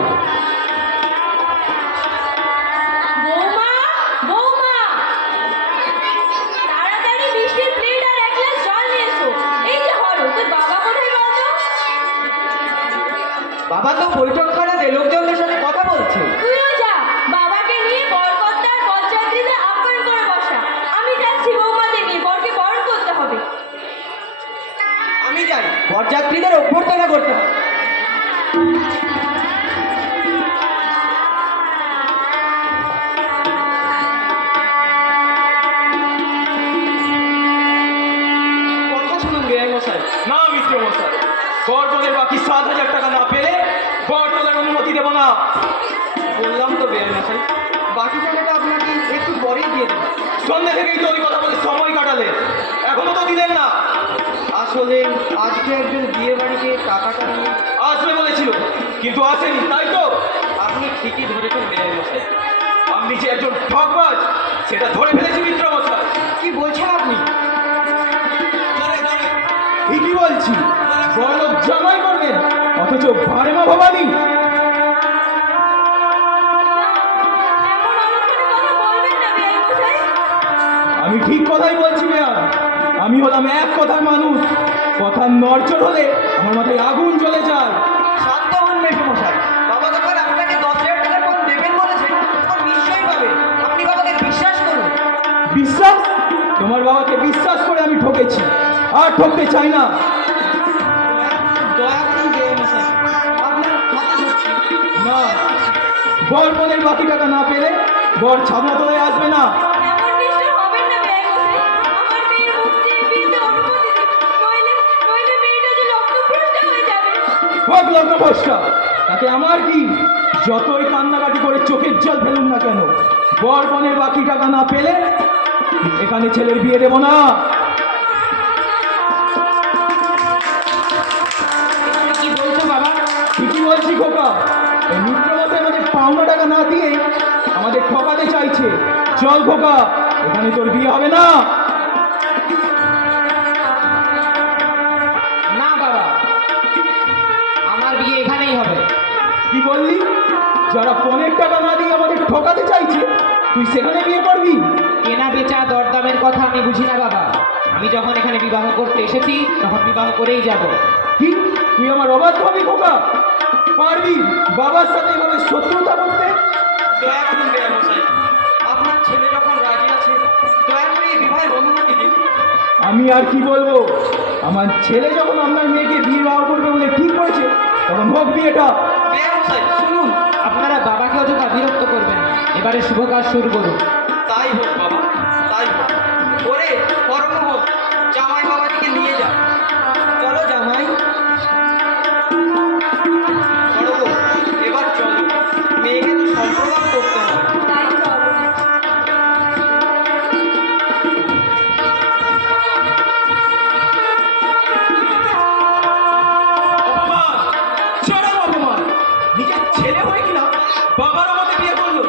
বৌমা, বৌমা, তাড়াতাড়ি মিষ্টির প্লেট আর এক গ্লাস জল নিয়ে এসো। এই যে হলো, তোর বাবা কোথায় বলতো? বাবা তো বৈঠকখানাতে লোকজনের সাথে কথা বলছে। তুইও যা, বাবাকে নিয়ে বরকর্তার বরযাত্রীদের আপ্যায়ন করে বসা। আমি যাচ্ছি বৌমাদের নিয়ে, বরকে বরণ করতে হবে। আমি যাই, বরযাত্রীদের অভ্যর্থনা করতে হবে। কথা শুনুন বেআই মশাই। না মিত্র মশাই, বরপদের বাকি 7,000 টাকা না পেলে বর তোলার অনুমতি দেব না। বললাম তো বেআই মশাই, বাকি টাকাটা আপনাকে একটু পরেই দিয়ে দেবো। সন্ধ্যে থেকেই তো ওই কথা বলে সময় কাটালে, এখনো তো দিলেন না। আসলে আজকে একজন বিয়ে বাড়িতে টাকাটা নিয়ে আসবে বলেছিল কিন্তু আসেনি, তাই তো? আপনি ঠিকই ধরেছেন বেআই মশাই। আপনি যে একজন ঠকবাজ সেটা ধরে ফেলেছি মিত্র মশাই। কি বলছেন আপনি? ঠিকই বলছি, বড়লোক জামাই করবেন অথচ ভাড়েমা ভবানী। এমন অলক্ষণে কথা বলবেন না বেআই মশাই। আমি ঠিক কথাই বলছি মেয়া, আমি হলাম এক কথার মানুষ। কথার নড়চড় হলে আমার মাথায় আগুন জ্বলে যায়। শান্ত হন মেশো মশাই। বাবা যখন আপনাকে 10,000 টাকার পণ দেবেন বলেছে, তখন নিশ্চয়ই পাবে। আপনি বাবাকে বিশ্বাস করুন। বিশ্বাস? তোমার বাবাকে বিশ্বাস করে আমি ঠকেছি, আর ঠকতে চাই না। দয়া করুন বেআই মশাই, আপনার হাতে ধরছি। না, বর বোনের বাকি টাকা না পেলে বর ছাবনা তলায় আসবে না। এমন নিষ্ঠুর হবেন না বেআই মশাই। আমার মেয়ের মুখ চেয়ে বিয়েতে অনুমতি দিন, নইলে মেয়েটা যে লক্ষ্যভ্রষ্ট হয়ে যাবে। হোক লগ্নভ্রষ্টা, তাতে আমার কি? যতই কান্নাকাটি করে চোখের জল ফেলুন না কেন, বর বোনের বাকি টাকা না পেলে এখানে ছেলের বিয়ে দেব না। খোকা, এই মিত্রমশাই আমাদের পাওনা টাকা না দিয়ে আমাদের ঠকাতে চাইছে। চল খোকা, এখানে তোর বিয়ে হবে না। না বাবা, আমার বিয়ে এখানেই হবে। কি বললি? যারা পনের টাকা না দিয়ে আমাদের ঠকাতে চাইছে, তুই সেখানে বিয়ে করবি? কেনা বেচা দরদামের কথা আমি বুঝি না বাবা। আমি যখন এখানে বিবাহ করতে এসেছি তখন বিবাহ করেই যাব। কি তুই আমার অবাধ্য হবি খোকা? পারবি বাবার সাথে এভাবে শত্রুতা করতে? দয়া করুন মশাই, আপনার ছেলে যখন রাজি আছে দয়া করে এই বিবাহের অনুমতি দিন। আমি আর কি বলবো? আমার ছেলে যখন আপনার মেয়েকে বিবাহ করবে বলে ঠিক করেছে, তখন হোক বিয়েটা। মশাই শুনুন, আপনারা বাবাকে অযথা বিরক্ত করবেন না। এবারে শুভ কাজ শুরু করুন। তাই হোক বাবা, তাই হোক। ওরে কর্ম হোক, জামাই বাবাটিকে নিয়ে যা। চলো জামাই। বড় বউ, এবার চলো, মেয়েকে তো সম্প্রদান করতে হবে। তাই চলো। অপমান, চরম অপমান। নিজের ছেলে হয়ে কিনা বাবার আমাকে বিয়ে করলো।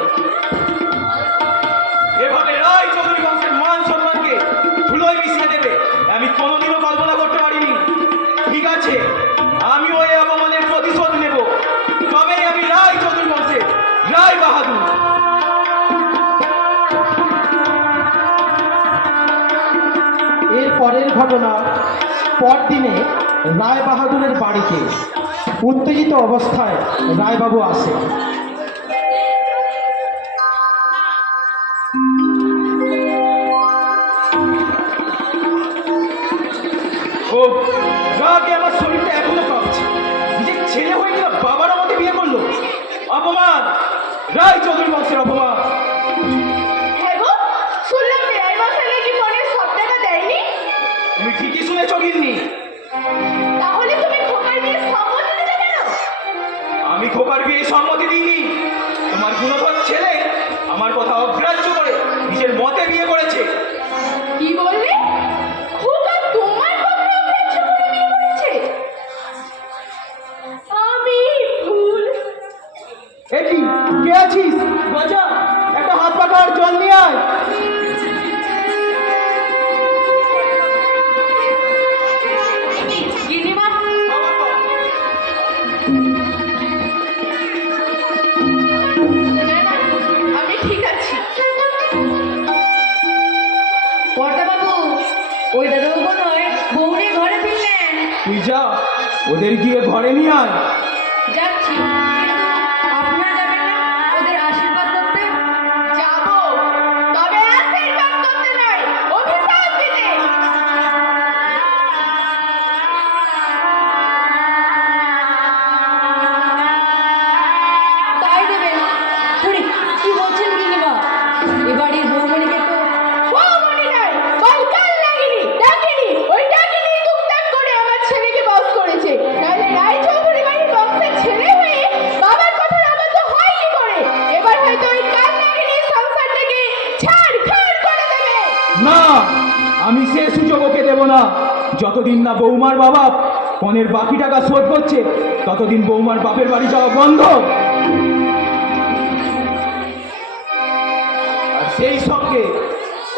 এভাবে রায় চৌধুরী বংশের মান সম্মানকে ধুলোয় মিশিয়ে দেবে আমি কোনোদিনও কল্পনা করতে পারিনি। ঠিক আছে, আমি ওই অপমানের প্রতিশোধ নেব। তবেই আমি রায় চৌধুরী বংশের রায় বাহাদুর। এর পরের ঘটনা, পরদিনে রায় বাহাদুরের বাড়িতে উত্তেজিত অবস্থায় রায়বাবু আসে। ও রাগে আমার শরীরটা এখনো কাঁপছে। নিজের ছেলে হয়ে কিনা বাবার আমাকে বিয়ে করলো। অপমান, রায় চৌধুরী বংশের অপমান। হ্যাঁ গো, শুনলাম বেআই মশাই নাকি ফোনে সব টাকা দেয়নি। তুমি ঠিকই শুনেছ গিন্নি। তাহলে তুমি খোকার বিয়ে সম্মতি দিলে কেন? আমি খোকার বিয়ে সম্মতি দিইনি। তোমার গুণধর ছেলে আমার কথা অগ্রাহ্য করে নিজের মতে বিয়ে করেছে। কি বললে? খোকা তোমার কথা অগ্রাহ্য করে বিয়ে করেছে? আমি ভুল। এ কি, কে আছিস? রাজা, একটা হাত পাকা আর জল নিয়ে আয়। গিন্নিমা, না না, আমি ঠিক আছি। বাবু, ওই দাদাবাবু নয় বউরে ঘরে ফিরলেন। তুই যা, ওদের গিয়ে ঘরে নিয়ে আয়। যাচ্ছি, কিন্তু আপনারা যাবেন না ওদের আশীর্বাদ করতে? যাবো, তবে আশীর্বাদ করতে নয়, অভিশাপ দিতে। তাই দেবেন? বুড়ি, কি বলছেন গিন্নিমা? এবাড়ির বৌমণিকে তো বৌমণি নয়, বালকাল লাগিনি, ডাকিনি। ওই ডাকিনি টুকটাক করে আমার ছেলেকে বস করেছে। নাহলে রায় চৌধুরী বাড়ির বংশের ছেলে হয়ে বাবার কথা আমার তো হয় কি করে? এবার হয়তো ওই কাল লাগিনি সংসারটাকে ছাড়খাড় করে দেবে। না, আমি সে সুযোগ ওকে দেব না। যতদিন না বৌমার বাবা পনের বাকি টাকা শোধ করছে, ততদিন বৌমার বাপের বাড়ি যাওয়া বন্ধ। আর সেই সঙ্গে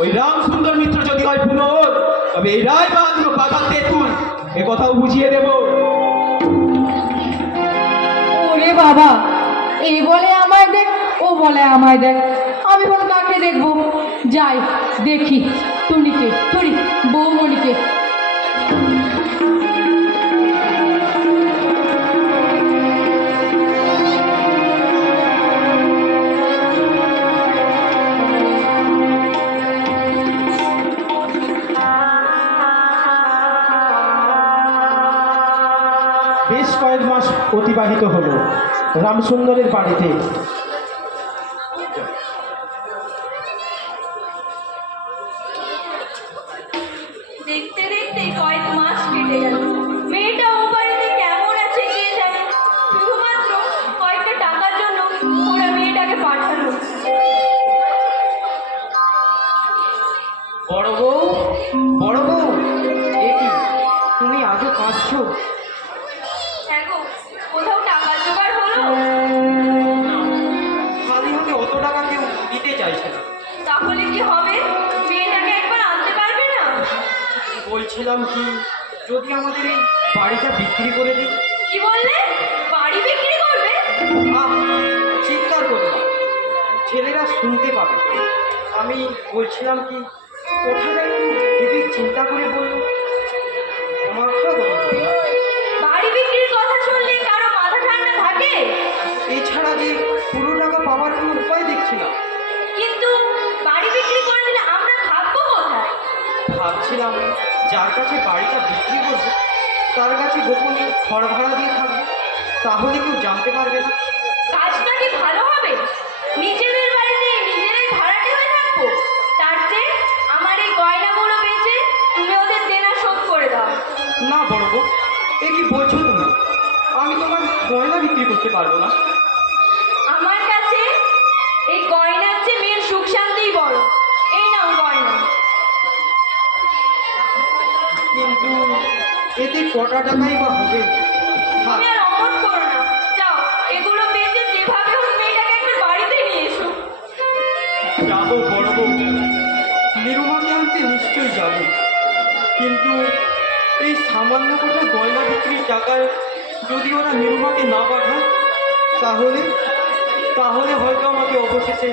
ওই রাম সুন্দর মিত্র যদি হয় পুনর, তবে এই রায় বাহাদুর পাতাল তেঁতুল, এ কথাও বুঝিয়ে দেব। ওরে বাবা, এই বলে আমায় দেখ, ও বলে আমায় দেখ, আমি কোন কাকে দেখবো? যাই দেখি টুনিকে, টুনি বৌমণিকে। বেশ কয়েক মাস অতিবাহিত হলো রামসুন্দরের বাড়িতে। দেখতে দেখতে কয়েক মাস কেটে গেল। মেয়েটা ও বাড়িতে কেমন আছে কে জানে। শুধুমাত্র কয়েকটা টাকার জন্য ওরা মেয়েটাকে পাঠালো। বড় বউ, বড় বউ, এ কি তুমি আজও কাঁদছো? হ্যাঁ গো, কোথাও টাকা জোগাড় হলো তাহলে কি হবে? মেয়েটাকে একবার আনতে পারবে না? বলছিলাম কি, যদি আমাদের এই বাড়িটা বিক্রি করে দিই। কি বললে? বাড়ি বিক্রি করবে? আহ, চিৎকার করো না, ছেলেরা শুনতে পাবে। আমি বলছিলাম কি, কথাটা একটু ভেবে চিন্তা করে বললো। মাথা গরম করো না। বাড়ি বিক্রির কথা শুনলে কারো মাথা ঠান্ডা থাকে? এছাড়া যে পুরো টাকা পাওয়ার কোনো উপায় দেখছি না। কিন্তু বাড়ি বিক্রি করে দিলে আমরা থাকবো কোথায়? ভাবছিলাম যার কাছে বাড়িটা বিক্রি করবো তার কাছে গোপনে ঘর ভাড়া দিয়ে থাকবো, তাহলে কেউ জানতে পারবে না। কাজটা কি ভালো হবে? নিজেদের বাড়িতে নিজেরাই ভাড়াটে হয়ে থাকবো। তার চেয়ে আমার এই গয়নাগুলো বেচে তুমি ওদের দেনা শোধ করে দাও। না বড় বউ, এ কি বলছো তুমি? আমি তোমার গয়না বিক্রি করতে পারবো না। আমার কাছে এই গয়নার চেয়ে মেয়ের সুখ শান্তিই বড়। এই নাও গয়না। কিন্তু এতে কটা টাকাই বা হবে? থাক, তুমি আর অমত করো না। যাও, এগুলো বেচে যেভাবে হোক মেয়েটাকে একবার বাড়িতে নিয়ে এসো। যাবো বড় বউ, নিরুমাকে আনতে নিশ্চয়ই যাব। কিন্তু এই সামান্য কটা গয়না বিক্রির টাকায় যদি ওরা নিরুমাকে না পাঠায়, তাহলে তাহলে হয়তো আমাকে অবশেষে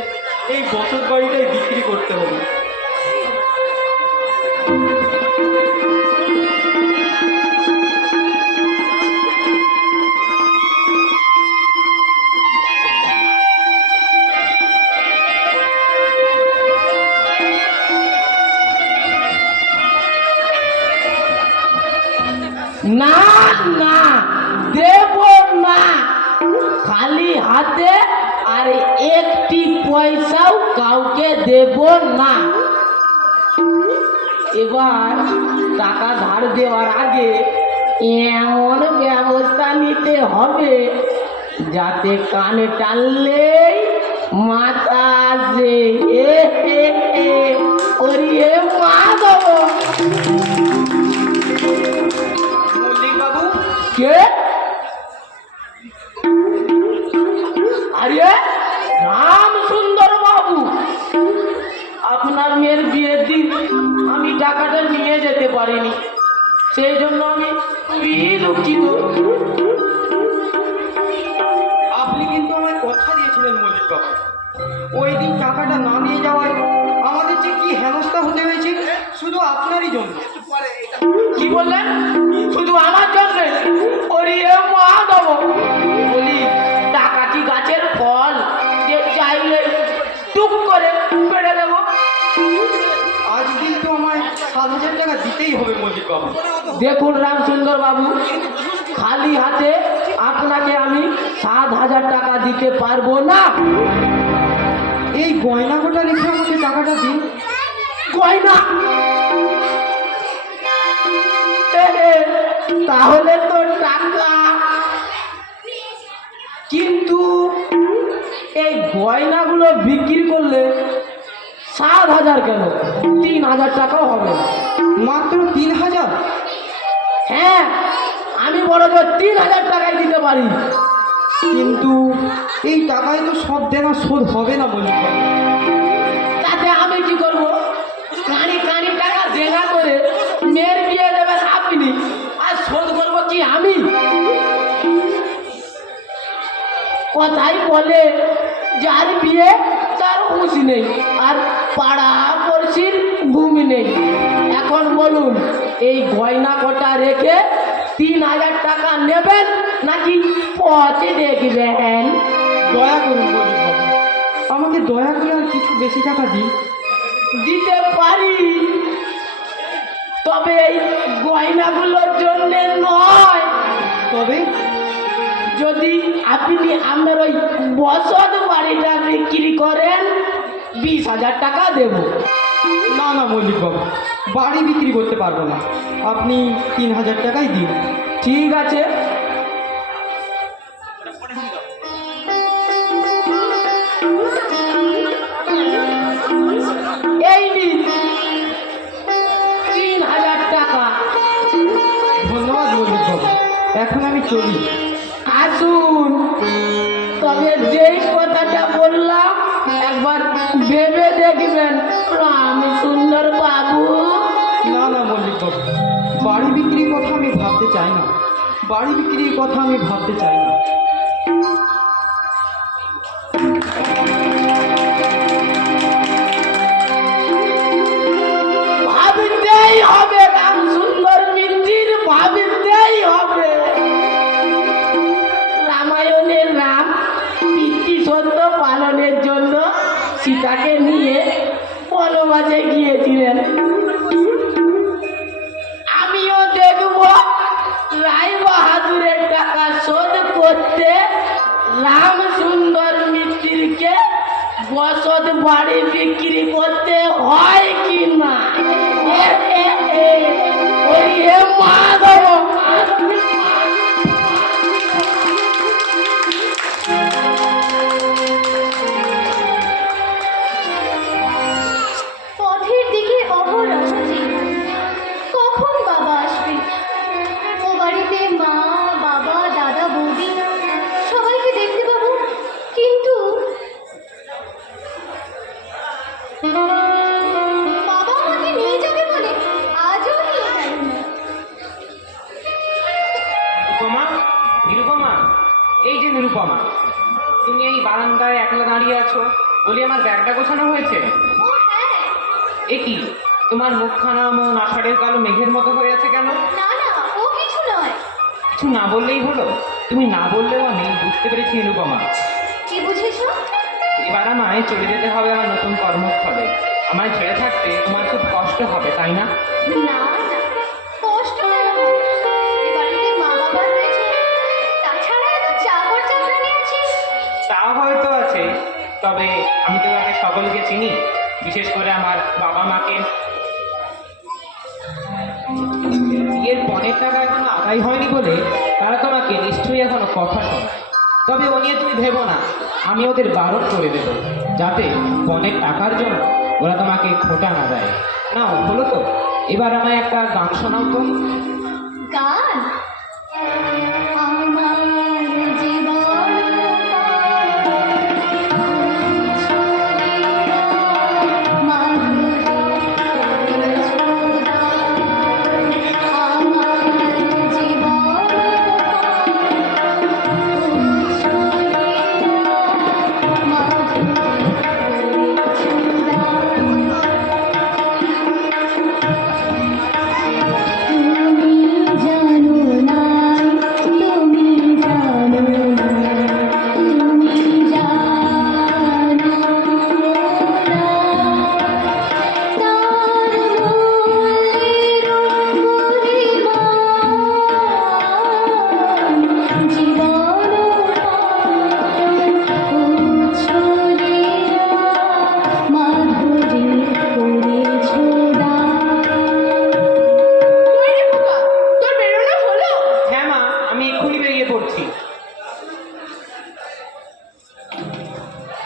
এই বসত বাড়িটাই বিক্রি করতে হবে। না না, দেব না। খালি হাতে আর একটি পয়সাও কাউকে দেব না। এবার টাকা ধার দেওয়ার আগে এমন ব্যবস্থা নিতে হবে যাতে কানে টানলেই মাথা আসে। ওরে মা দেবো। মল্লিক বাবু, কে? আরে রাম সুন্দর বাবু, আপনার মেয়ের বিয়ের দিন আমি টাকাটা নিয়ে যেতে পারিনি, সেই জন্য আমি খুবই দুঃখিত। আপনি কিন্তু আমায় কথা দিয়েছিলেন মল্লিক বাবু। ওই দিন টাকাটা না নিয়ে যাওয়ায় আমাদের যে কি হেনস্থা হতে হয়েছে শুধু আপনারই জন্য। কি বললেন? শুধু আমার জন্য? ওরে মা দেবো। বলি, টাকা কি গাছের ফল যে চাইলে টুক করে পেড়ে দেবো? আজ কিন্তু আমায় 7,000 টাকা দিতেই হবে মল্লিক বাবু। দেখুন রামসুন্দর বাবু, খালি হাতে আপনাকে আমি 7,000 টাকা দিতে পারবো না। এই গয়না গোটা রেখে আমাকে টাকাটা দিন। গয়না? তাহলে তো টাকা, কিন্তু এই গয়নাগুলো বিক্রি করলে 7,000 কেন, 3,000 টাকাও হবে না। মাত্র 3,000? হ্যাঁ, আমি বড় জোর 3,000 টাকায় দিতে পারি। কিন্তু এই টাকায় তো সব দেনা শোধ হবে না মল্লিক বাবু। তাতে আমি কি করব? কানি কানি টাকা দেনা করে মেয়ের বিয়ে দেবেন আপনি, আর শোধ করবো কি আমি? কথাই বলে, যার বিয়ে তার খুশি নেই, আর পাড়া পড়শির ভূমি নেই। এখন বলুন, এই গয়না কটা রেখে 3,000 টাকা নেবেন নাকি পথে দেখবেন? দয়া করুন মল্লিক বাবু, আমাকে দয়া করে আর কিছু বেশি টাকা দিন। দিতে পারি, তবে এই গয়নাগুলোর জন্য নয়। তবে যদি আপনি আপনার ওই বসত বাড়িটা বিক্রি করেন, 20,000 টাকা দেব। না না মল্লিক বাবু, বাড়ি বিক্রি করতে পারবো না, আপনি 3,000 টাকাই দিন। ঠিক আছে। এই নিন 3,000 টাকা। ধন্যবাদ মল্লিক বাবু, এখন আমি চলি। আসুন, তবে যেই কথাটা বললাম একবার ভেবে দেখবেন। বাড়ি বিক্রির কথা আমি ভাবতে চাই না, বাড়ি বিক্রির কথা আমি ভাবতে চাই না। ভাবিতেই হবে রাম সুন্দর মিত্তির, ভাবিতেই হবে। রামায়ণের রাম পিতৃ সত্য পালনের জন্য সীতাকে নিয়ে বনবাসে গিয়েছিলেন। আমিও দেখব রায় বাহাদুরের টাকা শোধ করতে রাম সুন্দর মিত্তিরকে বসত বাড়ি বিক্রি করতে হয় কি না। ওই মাধব পথের দিকে অহরহ চিন্তা, কখন বাবা আসবে। ও বাড়িতে মা, বাবা, দাদা, বৌদি সবাইকে দেখতে পাবো, কিন্তু বাবা আমাকে নিয়ে যাবে বলে আজও নিয়ে গেল না। নিরুপমা, নিরুপমা, এই যে নিরুপমা, তুমি এই বারান্দায় একলা দাঁড়িয়ে আছো, বলি আমার ব্যাগটা গোছানো হয়েছে? ও হ্যাঁ, এ কি, তোমার মুখখানা মন আষাঢ়ের কালো মেঘের মতো হয়ে আছে কেন? না না, ও কিছু নয়। কিছু না বললেই হলো? তুমি না বললেও আমি বুঝতে পেরেছি নিরুপমা। কি বুঝেছো? এবার আমায় চলে যেতে হবে আমার নতুন কর্মস্থলে। আমায় ছেড়ে থাকতে তোমার খুব কষ্ট হবে, তাই না? না না, কষ্ট কেন? এ বাড়িতে মা বাবা রয়েছে, তাছাড়া এত চাকর চাকরানি আছে। তা হয়তো আছে, তবে আমি তো তাদের সকলকে চিনি, বিশেষ করে আমার বাবা মাকে। বিয়ের পরের টাকা এখনো আদায় হয়নি বলে তারা তোমাকে নিশ্চয়ই এখনো কথা শোনায়। তবে ও নিয়ে তুমি ভেবো না, আমি ওদের বারণ করে দেবো, যাতে পণের টাকার জন্য ওরা তোমাকে খোটা না দেয়। না হলো তো, এবার আমায় একটা গান শোনাও তো। গান? আমার জীবন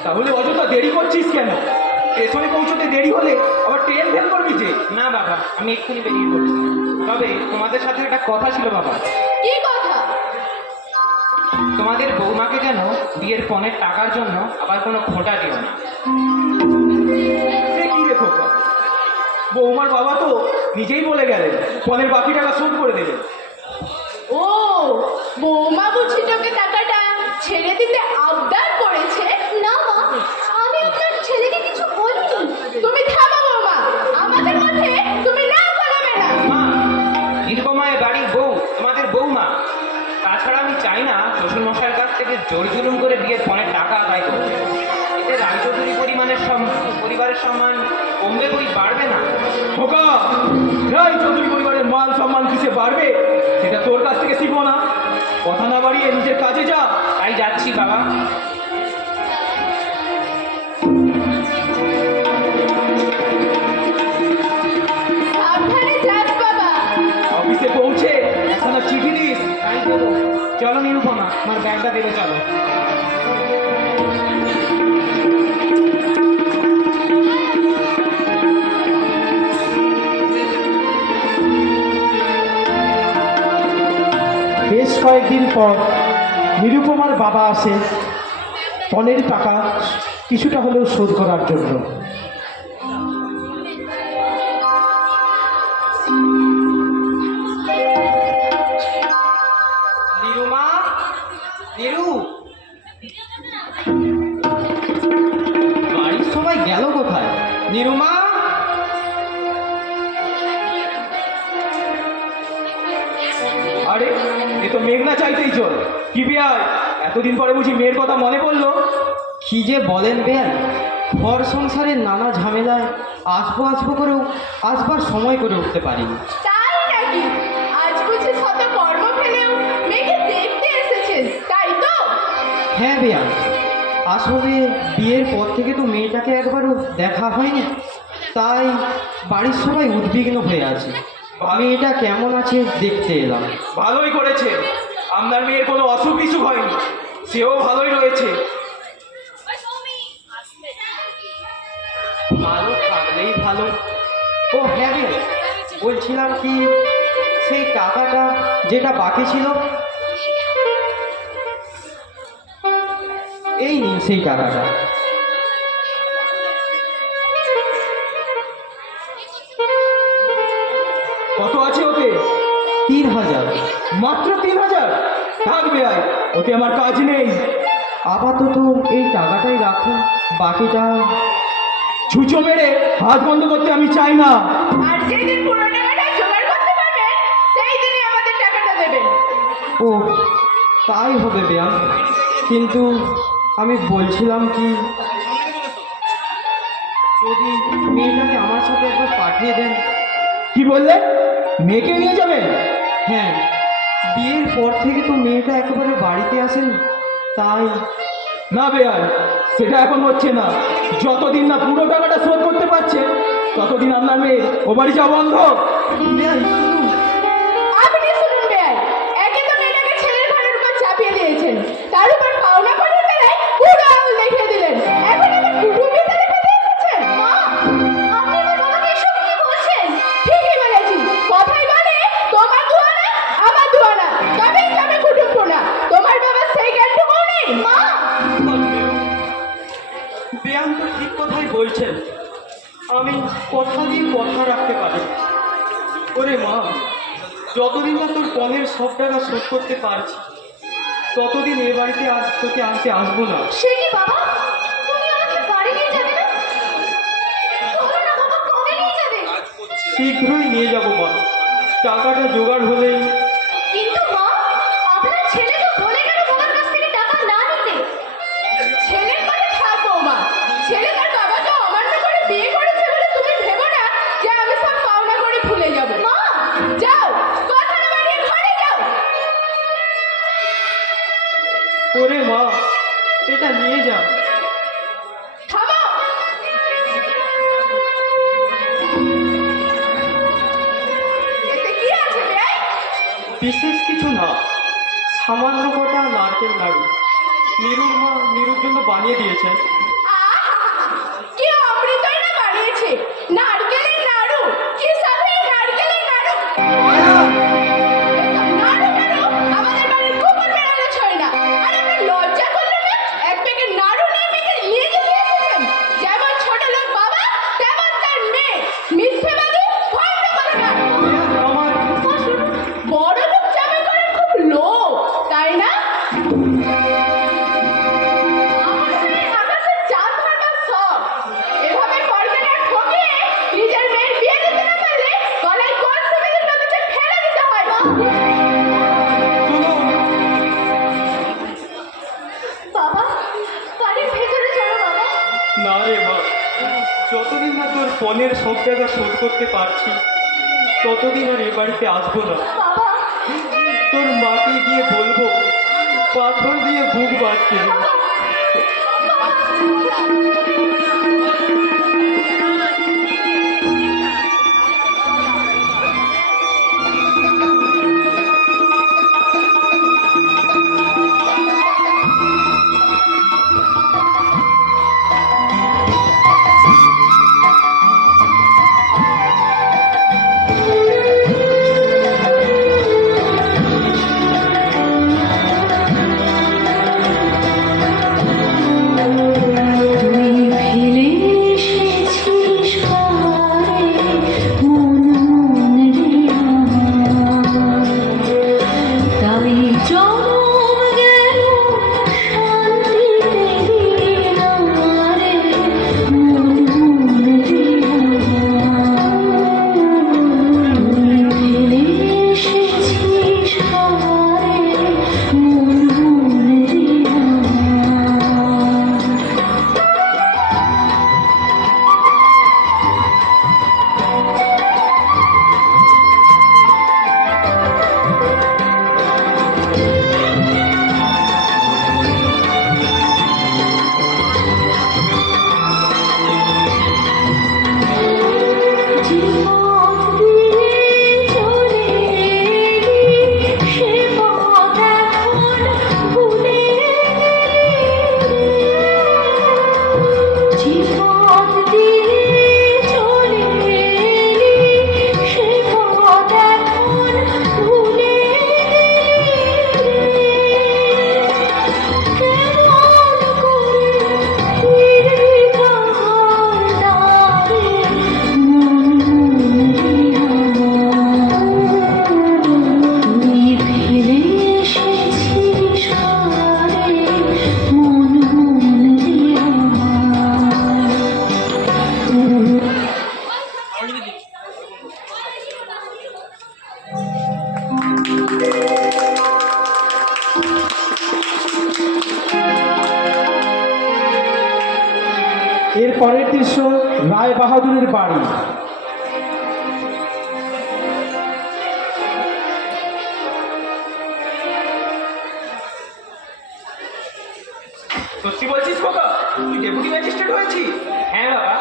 তাহলে অযথা দেরি করছিস কেন? স্টেশনে পৌঁছতে দেরি হলে আবার ট্রেন ফেল করবি যে। না বাবা, আমি এক্ষুনি বেরিয়ে পড়ছি। তবে তোমাদের সাথে একটা কথা ছিল বাবা। কি কথা? তোমাদের বৌমাকে যেন বিয়ের পণের টাকার জন্য আবার কোনো খোটা দিও না। সে কি রে খোকা, বৌমার বাবা তো নিজেই বলে গেলেন পণের বাকি টাকা শোধ করে দেবেন। ও, বৌমা বুঝি তোকে টাকাটা ছেড়ে দিতে আবদার করেছে? না মা, আমি আপনার ছেলেকে কিছু বলিনি। তুমি থামো বৌমা, আমাদের মধ্যে তুমি না করাবে না। মা, নিরুপমায় বাড়ির বউ তোমাদের বৌমা। তাছাড়া আমি চাই না শ্বশুর মশাইয়ের কাছ থেকে জোর জুলুম করে বিয়ের পণের টাকা আদায় করতে। এতে রায়চৌধুরী পরিবারের সম্মান কমবে বই বাড়বে না। খোকা, রায় চৌধুরী পরিবারের মান সম্মান কিসে বাড়বে সেটা তোর কাছ থেকে শিখবো না। কথা না বাড়িয়ে নিজের কাজে যা। তাই যাচ্ছি বাবা। সাবধানে যাস বাবা। অফিসে পৌঁছে একখানা চিঠি দিস। তাই দেবো। চলো নিরুপমা, আমার ব্যাগটা দেবে, চলো। বেশ কয়েকদিন পর নিরুপমার বাবা আসে পণের টাকা কিছুটা হলেও শোধ করার জন্য। নীলুমা, আরে এ তো মেঘনা চাইতেই চল। কি বিয়াই, এতদিন পরে বুঝি মেয়ের কথা মনে পড়লো? কি যে বলেন বেন, ঘর সংসারের নানা ঝামেলায় আসবো আসবো করেও আসবার সময় করে উঠতে পারিনি। তাই নাকি? আজ বুঝি শত কর্ম ফেলেও মেয়েকে দেখতে এসেছেন, তাই তো? হ্যাঁ বেয়ান, আসলে বিয়ের পর থেকে তো মেয়েটাকে একবারও দেখা হয়নি, তাই বাড়ির সবাই উদ্বিগ্ন হয়ে আছে। মেয়েটা কেমন আছে দেখতে এলাম। ভালোই করেছে, আপনার মেয়ের কোনো অসুখ বিসুখ হয়নি, সেও ভালোই রয়েছে। ভালো থাকলেই ভালো। ও হ্যাঁ রে, বলছিলাম কি, সেই টাকাটা যেটা বাকি ছিল, এই নিন সেই টাকাটা। কত আছে ওতে? 3000। মাত্র 3000? থাক বিয়াই, ওতে আমার কাজ নেই। আপাতত এই টাকাটাই রাখুন, বাকিটা ছুঁচো মেরে হাত বন্ধ করতে আমি চাই না। আর যেদিন পুরো টাকাটা জোগাড় করতে পারবেন, সেই দিনই আমাদের টাকাটা দেবেন। ও তাই হবে বেয়ান, কিন্তু আমি বলছিলাম কি, যদি মেয়েটাকে আমার সাথে একবার পাঠিয়ে দেন। কি বললে? মেয়েকে নিয়ে যাবেন? হ্যাঁ, বিয়ের পর থেকে তো মেয়েটা একেবারে বাড়িতে আসেনি, তাই। না বেয়াই, সেটা এখন হচ্ছে না। যতদিন না পুরো টাকাটা শোধ করতে পারছে, ততদিন আপনার মেয়ে ও বাড়ি যাওয়া বন্ধ। বেয়ান শুনুন, আপনি শুনুন বেয়াই, একে তো মেয়েটাকে ছেলের ঘরের উপর চাপিয়ে দিয়েছেন, তার উপর পাওনা করার বেলায় পুরো আঙুল দেখিয়ে দিলেন। এখন আবার কুটুম্বিতে দেখাতে এসেছেন। মা, আপনি আমার বাবাকে এসব কি বলছেন? ঠিকই বলেছি, কথাই বলে তোমার দুয়ানা আমার দুয়ানা, তবেই যাবে কুটুম্ব না। তোমার বাবার সেই জ্ঞানটুকুও নেই। মা, বেয়ান তো ঠিক কথাই বলছেন, আমি কথা দিয়ে কথা রাখতে পারি। ওরে মা, যতদিন না তোর পণের সব টাকা শোধ করতে পারছি, ততদিন এ বাড়িতে আর তোকে আনতে আসবো না। সে কি বাবা, তুমি আমাকে বাড়ি নিয়ে যাবে না? বলো না বাবা, কবে নিয়ে যাবে? শীঘ্রই নিয়ে যাবো মা, টাকাটা জোগাড় হলেই। কিন্তু মা, আপনার ছেলে তো বলে গেল বাবার কাছ থেকে টাকা না নিতে। ছেলের কথা থাকবো মা, ছেলে তার বাবাকে অমান্য করে বিয়ে করেছে বলে তুমি ভেবো না যে আমি সব পাওনা করে ভুলে যাবো। মা, যাও, কথা না বাড়িয়ে ঘরে যাও। ওরে মা, এটা নিয়ে যা। থামো। এতে কি আছে বেয়াই? বিশেষ কিছু না, সামান্য কটা নারকেল নাড়ু নীরুর মা নীরুর জন্য বানিয়ে দিয়েছেন। আহা, কি অমৃতই না বানিয়েছে। নারকেলের নাড়ু, কি সাথে নারকেলের নাড়ু। এসব নাড়ু নাড়ু আমাদের বাড়ির কুকুর বেড়ালে ছয় না। আর আপনি লজ্জা করলেন না? এক প্যাকেট নাড়ু নিয়ে মেয়েকে নিয়ে যেতে এসেছেন। যেমন ছোট লোক বাবা, তেমন তার মেয়ে। মিথ্যেবাদী, ভণ্ড কোথাকার। আমার বড় লোক জামাই করার খুব লোভ, তাই না? আমার মেয়ে আকাশের চাঁদ ধরবার শখ। এভাবে পরকেটা ঠকিয়ে নিজের মেয়ের বিয়ে দিতে না পারলে গলায় কোন সুবিধে নদীতে ফেলে দিতে হয়। শুনুন, বাবা, বাড়ির ভেতরে চলো বাবা। না রে মা, যতদিন না তোর পণের সব টাকা শোধ করতে পারছি, ততদিন আর এ বাড়িতে আসবো না। বাবা, তোর মাকে গিয়ে বলবো পাথর দিয়ে বুক বাঁধতে। তুই উদ্দেশ্য রায় বাহাদুরের বাড়ি। সত্যি বলছিস খোকা, তুই ডেপুটি ম্যাজিস্ট্রেট হয়েছিস? হ্যাঁ বাবা,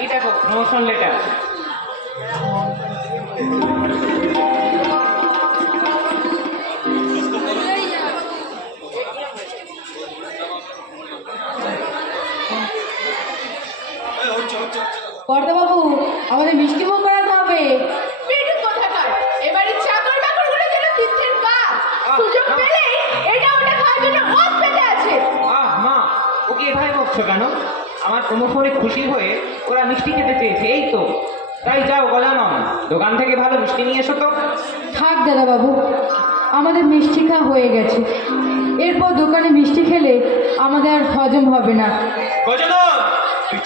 এই দেখো প্রমোশন লেটার। কর্তাবাবু, আমাদের মিষ্টি মুখ করাতে হবে। পেটুক কোথাকার, এবারে চাকর বাকরগুলো যেন তীর্থের কাজ, সুযোগ পেলেই এটা ওটা খাওয়ার জন্য ওত পেতে আছে। মা, ওকে এভাবে বকছো কেন? আমার প্রমোশনে খুশি হয়ে ওরা মিষ্টি খেতে চেয়েছে, এই তো। তাই যাও গজানন, দোকান থেকে ভালো মিষ্টি নিয়ে এসো তো। থাক দাদাবাবু, আমাদের মিষ্টি খাওয়া হয়ে গেছে। এরপর দোকানে মিষ্টি খেলে আমাদের আর হজম হবে না। গজানন, তুই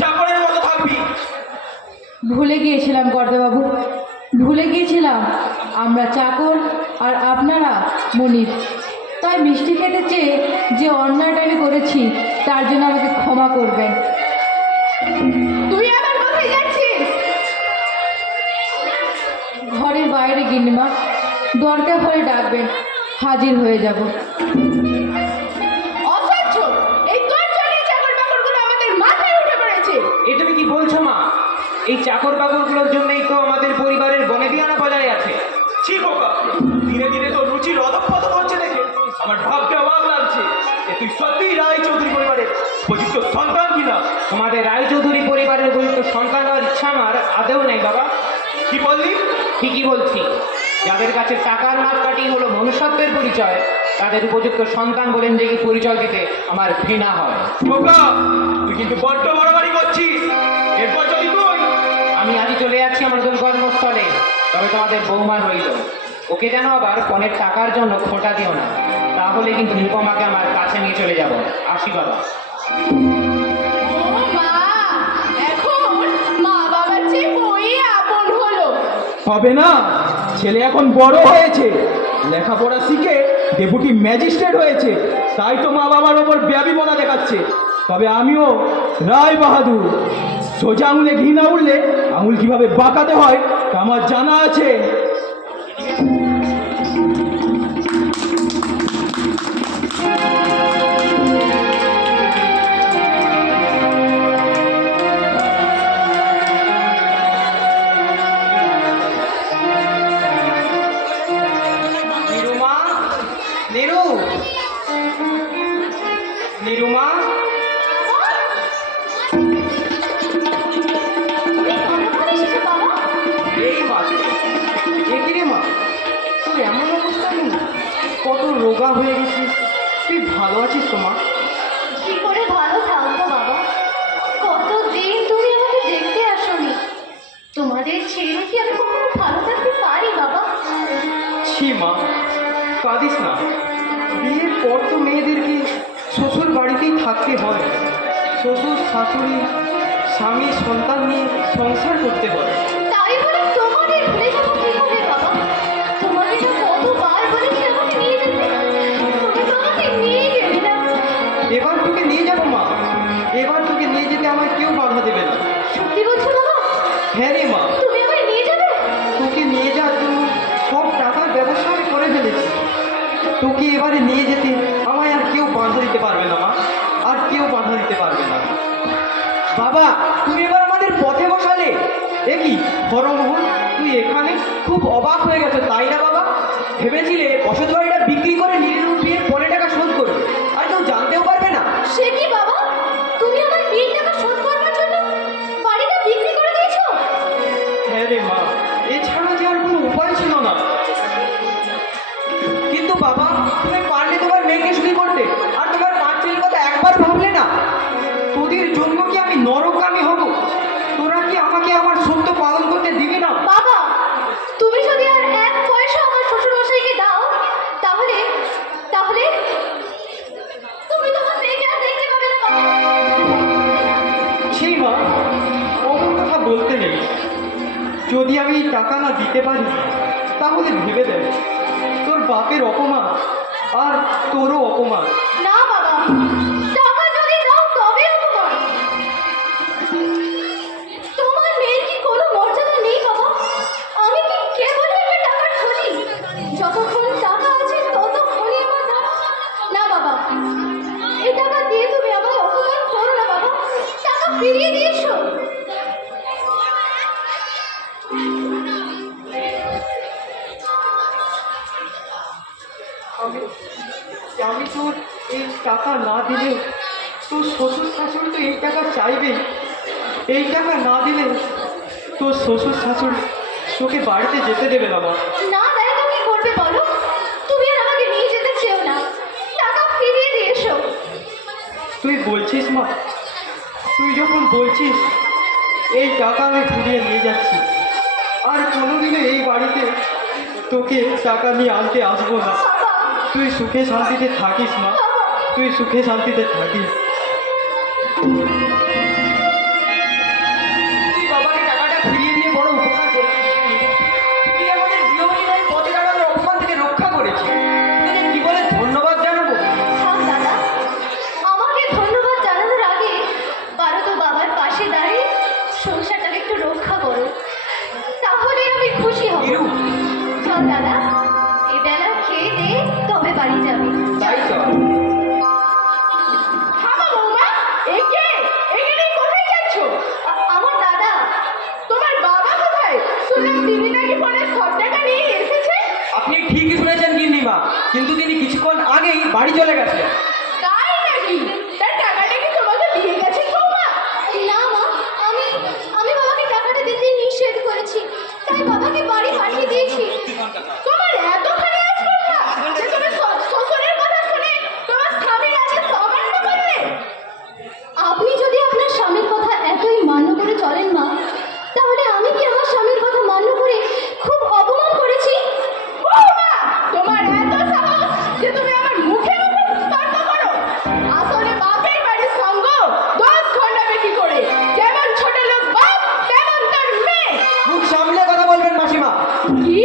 চাকরের মতো থাকবি। ভুলে গিয়েছিলাম কর্তাবাবু, ভুলে গিয়েছিলাম আমরা চাকর আর আপনারা মনিব। তাই মিষ্টি খেতে চেয়ে যে অন্যায়টা আমি করেছি তার জন্য আমাকে ক্ষমা করবেন। তুই আবার কোথায় যাচ্ছিস? ঘরের বাইরে গিন্নিমা, দরকার হলে ডাকবেন, হাজির হয়ে যাব। অসহ্য, এই তোর জন্যই চাকর বাকরগুলো আমাদের মাথায় উঠে পড়েছে। এ তুমি কি বলছো মা? এই চাকর বাকরগুলোর জন্যই তো আমাদের পরিবারের বনেদিয়ানা বজায় আছে। ছি খোকা, দিনে দিনে তোর রুচির অধঃপতন হচ্ছে দেখে আমার ভাবতে অবাক লাগছে। এ তুই সত্যিই রায় চৌধুরী পরিবারের উপযুক্ত সন্তান কিনা? তোমাদের রায়চৌধুরী পরিবারের উপযুক্ত সন্তান হওয়ার ইচ্ছা আমার আদেও নেই বাবা। কি বললি? ঠিকই বলছি, যাদের কাছে টাকার মাপকাঠি হলো মনুষ্যত্বের পরিচয়, তাদের উপযুক্ত সন্তান বলেন যে কি পরিচয় দিতে আমার ঘৃণা হয়। খোকা, তুই কিন্তু বড্ড বাড়াবাড়ি করছিস। এরপর যদি তুই আমি আজই চলে যাচ্ছি আমার নতুন কর্মস্থলে, তবে তোমাদের বৌমা রইল। ওকে যেন আবার পনের টাকার জন্য খোঁটা দিও না, তাহলে কিন্তু নিপমাকে আমার কাছে নিয়ে চলে যাব। আসি বাবা। ও মা, এখন মা বাবার চেয়ে বই আপন হলো। হবে না, ছেলে এখন বড় হয়েছে, লেখাপড়া শিখে ডেপুটি ম্যাজিস্ট্রেট হয়েছে, তাই তো মা বাবার ওপর ব্যাবিমনা দেখাচ্ছে। তবে আমিও রায় বাহাদুর, সোজা আঙুলে ঘি না উঠলে আঙুল কিভাবে বাঁকাতে হয় তা আমার জানা আছে। নিরুমা, নিরুমা, এই মা, এ রে মা, তোর এমন অবস্থা কেন? কত রোগা হয়ে গেছিস, তুই ভালো আছিস তো মা? কি করে ভালো থাকবো বাবা? কতদিন তুমি আমাকে দেখতে আসোনি। তোমাদের ছেড়ে কি আমি কখনো ভালো থাকতে পারি বাবা? ছি মা, কাঁদিস না। বিয়ের পর তো মেয়েদেরকে শ্বশুর বাড়িতেই থাকতে হয়। শ্বশুর শাশুড়ি স্বামী সন্তান নিয়ে সংসার করতে হয়। তাই বলে তোমাদের ভুলে যাবো কি করে বাবা? তোমাকে তো কতবার বলেছি আমাকে নিয়ে যেতে, তুমি তো আমাকে নিয়ে গেলে না। এবার তোকে নিয়ে যাবো মা, এবার তোকে নিয়ে যেতে আমার কেউ বাধা দেবে না। সত্যি বলছো বাবা? হ্যাঁ রে মা, তুমি আমায় নিয়ে যাবে? তোকে নিয়ে যাওয়ার জন্য সব টাকার ব্যবস্থা আমি করে ফেলেছি। তোকে এবারে নিয়ে যেতে আমায় আর কেউ বাধা দিতে পারবে না মা, আর কেউ বাধা দিতে পারবে না। বাবা, তুমি এবার আমাদের পথে বসালে। এ কি হরমোহন, তুই এখানে? খুব অবাক হয়ে গেছে তাই না বাবা? ভেবেছিলে বসত বাড়িটা বিক্রি করে নীলের বিয়ের 15 টাকা শোধ করবে, আর কেউ জানতেও পারবে না। সে কি বাবা? তুমি আমার বিয়ের টাকা শোধ করবার জন্য বাড়িটা বিক্রি করে দিয়েছো? হ্যাঁ রে মা, এছাড়া যে আর কোনো উপায় ছিল না। কিন্তু বাবা, তুমি পারলে তোমার মেয়েকে সুখী করতে, আর তোমার পাঁচের কথা একবার ভাবলে না? তোদের জন্য কি আমি নরকামী হব? তোরা কি আমাকে আমার সত্য পালন করতে দিবি না? বাবা, তুমি যদি আর এক পয়সা আমার শ্বশুরমশাইকে দাও, তাহলে তাহলে তুমি তোমার মেয়েকে আর দেখতে পাবে না বাবা। সেই মা, অমন কথা বলতে নেই। যদি আমি এই টাকা না দিতে পারি, তাহলে ভেবে দেব তোর বাপের অপমান আর তোরও অপমান। না বাবা, টাকা যদি দাও তবে অপমান। টাকা না দিলে তোর শ্বশুর শাশুড়ি তো এই টাকা চাইবেই। এই টাকা না দিলে তোর শ্বশুর শাশুড়ি তোকে বাড়িতে যেতে দেবে না মা। না দাদা, তো কি করবে বলো? তুমি আর আমাকে নিয়ে যেতে চেও না, টাকা ফিরিয়ে দিয়ে এসো। তুই বলছিস মা? তুই যখন বলছিস এই টাকা আমি ঘুরিয়ে নিয়ে যাচ্ছি, আর কোনোদিনও এই বাড়িতে তোকে টাকা নিয়ে আনতে আসবো না। তুই সুখে শান্তিতে থাকিস মা, তুই সুখে শান্তিতে থাকিস। তুই বাবাকে টাকাটা ফিরিয়ে দিয়ে বড় উপকার করেছিস। তুই আমাদের গৃহহীনের পথে দাঁড়ানোর অপমান থেকে রক্ষা করেছিস। তোকে কি বলে ধন্যবাদ জানাবো? থাক দাদা, আমাকে ধন্যবাদ জানানোর আগে পারো তো বাবার পাশে দাঁড়িয়ে সংসারটাকে একটু রক্ষা করো, তাহলে আমি খুশি হব। ইরু, চল দাদা, এবেলা খেয়ে দে, তবে বাড়ি যাবে। তাই তো। থামো বৌমা, একে এখানে কোথায় যাচ্ছ? আমার দাদা। তোমার বাবা কোথায়? শুনলাম তিনি নাকি ফোনে সব টাকা নিয়ে এসেছে। আপনি ঠিকই শুনেছেন গিন্নিমা, কিন্তু তিনি কিছুক্ষণ আগেই বাড়ি চলে গেছেন। তাই নাকি? তার টাকাটা কি তোমাকে দিয়ে গেছে বৌমা? না মা, আমি বাবাকে টাকাটা দিতে নিষেধ করেছি, তাই বাবাকে বাড়ি পাঠিয়ে দিয়েছি। তোমার এতখানি আস্পর্ধা যে তুমি শ্বশুরের কথা শুনে তোমার স্বামীর আদেশ অমান্য করলে? আপনি যদি আপনার স্বামীর কথা এতই মান্য করে চলেন মা, তাহলে আমি কি আমার স্বামীর কথা মান্য করে খুব অপমান করেছি? বৌমা, তোমার এত সাহস যে তুমি আমার মুখে মুখে তর্ক করো? আসলে বাপের বাড়ির সঙ্গ দোষ খণ্ডাবে কি করে? যেমন ছোট লোক বাপ, তেমন তার মেয়ে। মুখ সামলে কথা বলবেন মাসিমা। কি?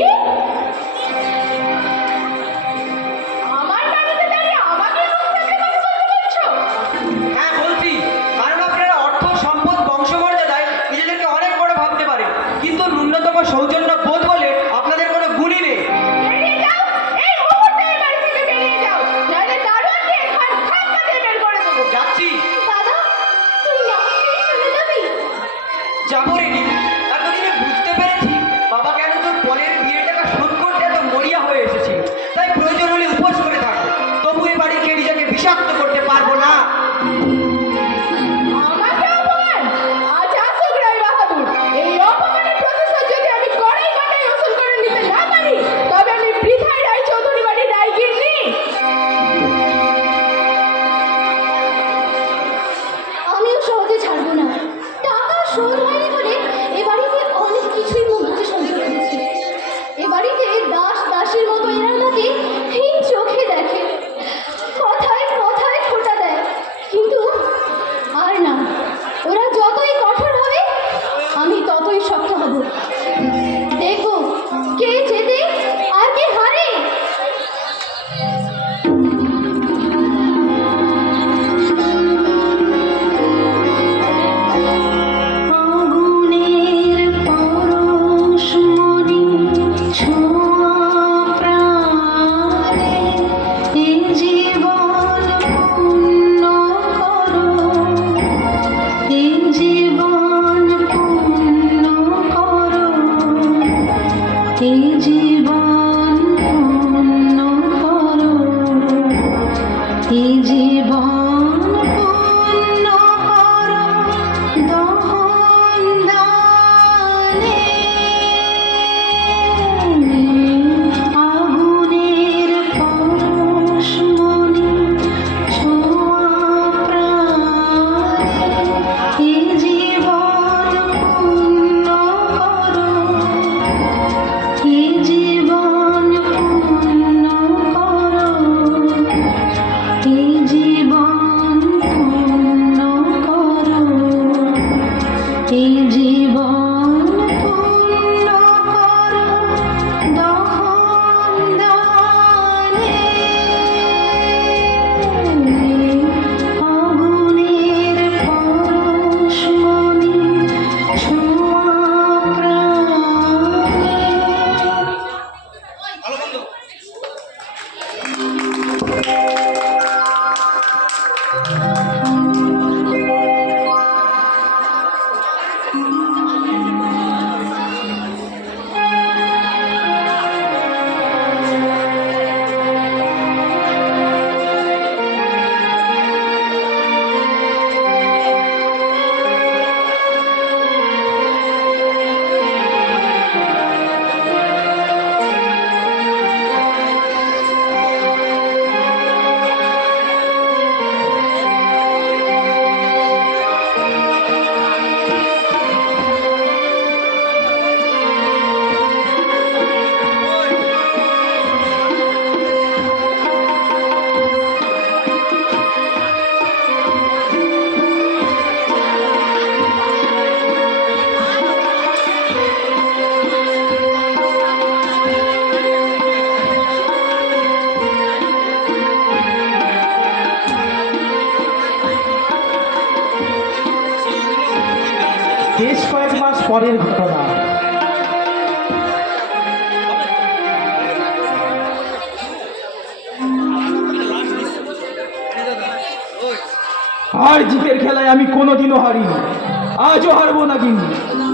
কয়েক মাস পরের ঘটনা। আর জিতের খেলায় আমি কোনোদিনও হারিনি, আজও হারবো না কিন্তু।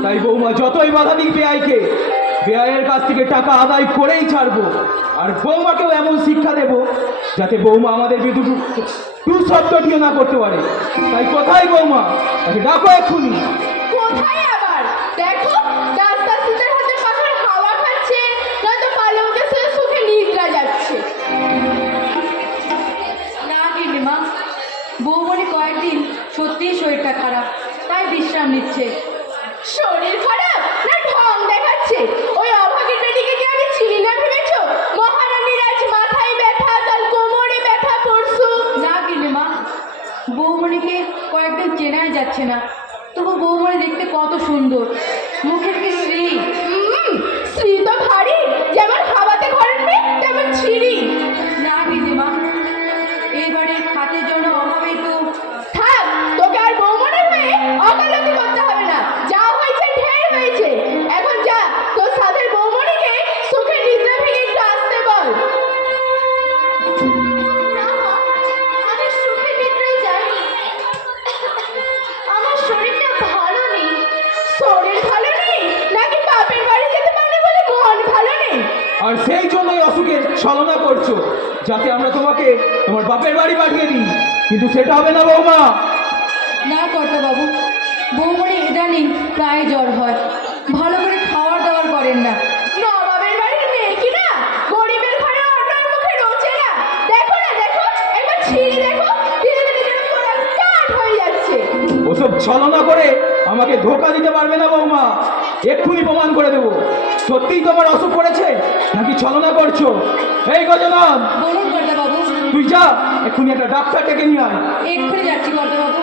তাই বৌমা যতই বাধা দিক বেআইকে, বেআইয়ের কাছ থেকে টাকা আদায় করেই ছাড়বো। আর বৌমাকেও এমন শিক্ষা দেব যাতে বৌমা আমাদের বিরুদ্ধে টু শব্দটিও না করতে পারে। তাই কোথায় বৌমা, তাকে ডাকো এক্ষুনি। কোথায় আবার? দেখো দাস্তাসিদের হাতে পাখার হাওয়া খাচ্ছে, নয়তো পালঙ্কে শুয়ে সুখে নিদ্রা যাচ্ছে। না গিন্নিমা, বৌমনি কয়েকদিন সত্যিই শরীরটা খারাপ, তাই বিশ্রাম নিচ্ছে। শরীর খারাপ না ঢং দেখাচ্ছে? ওই অভাগীর বেটিকে কি আমি চিনি না ভেবেছো? মহারানীর আজ মাথায় ব্যথা, কাল কোমরে ব্যথা, পরশু। না গিন্নিমা, বৌমনিকে কয়েকদিন চেনাই যাচ্ছে না, তবু বৌমনি দেখতে কত সুন্দর, মুখের কি শ্রী। শ্রী তো ভারী, যেমন হাওয়াতে ঘরের মেয়ে তেমন ছিঁড়ি। না গিন্নিমা, এই বাড়ির খাতের জন্য অভাবেই তো। থাক, তোকে আর বৌমনের হয়ে অকালতি করতে হবে না। যা হয়েছে ঢের হয়েছে। এখন যা, তোর সাথের বৌমনিকে সুখে নিদ্রা ভেঙে একটু আসতে বল। আমি সুখে নিদ্রায় যাইনি, আমার শরীরটা ভালো নেই। শরীর ভালো নেই নাকি বাপের বাড়ি যেতে পারবে বলে মন ভালো নেই? আর সেই জন্যই অসুখের ছলনা করছো, যাতে আমরা তোমাকে তোমার বাপের বাড়ি পাঠিয়ে দিই। কিন্তু সেটা হবে না বৌমা। না কর্তা বাবু, বৌমনি ইদানিং প্রায় জ্বর হয়, ভালো করে খাওয়ার দাওয়ার করেন না। নবাবের বাড়ির মেয়ে কি না, গরিবের ঘরে অন্যর মুখে রোচে না। দেখো না, দেখো একবার ছিঁড়ে দেখো, ধীরে ধীরে যেন গোড়া কাঠ হয়ে যাচ্ছে। ওসব ছলনা করে আমাকে ধোকা দিতে পারবে না বৌমা। এক্ষুনি প্রমাণ করে দেবো সত্যিই তোমার অসুখ করেছে নাকি ছলনা করছো। এই গজনন, বলুন কর্তা বাবু। তুই যা, এক্ষুনি একটা ডাক্তার ডেকে নিয়ে আয়। এক্ষুনি যাচ্ছি কর্তা বাবু।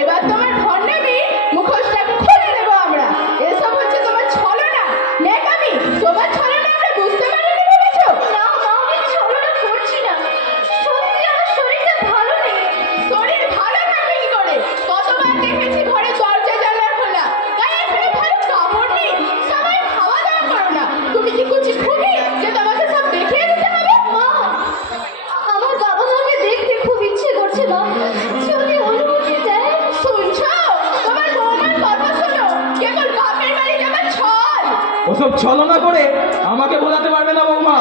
এবার তোমার ভণ্ডামি মুখোশটা খুলে দেবো আমরা। এসব হচ্ছে তোমার ছলনা, নেকামি। তোমার ছলনা আমরা বুঝতে পারিনি ভেবেছো? না মা, আমি ছলনা করছি না, সত্যি আমার শরীরটা ভালো নেই। শরীর ভালো থাকবে কি করে? কতবার দেখেছি ঘরে দরজা জানলা খোলা, গায়ে ফেলে ভালো কাপড় নেই। সবাই খাওয়া দাওয়া করো না, তুমি কি কুচি খুবই যে তোমাকে সব দেখিয়ে দিতে হবে? মা, আমার বাবা মাকে দেখতে খুব ইচ্ছে করছে মা, যদি অনুমতি দেয়। শুনছো? তোমার বৌমার কথা শোনো, কেবল বাপের বাড়ি যাবার ছল। ওসব ছলনা করে আমাকে বোলাতে পারবে না বৌমা।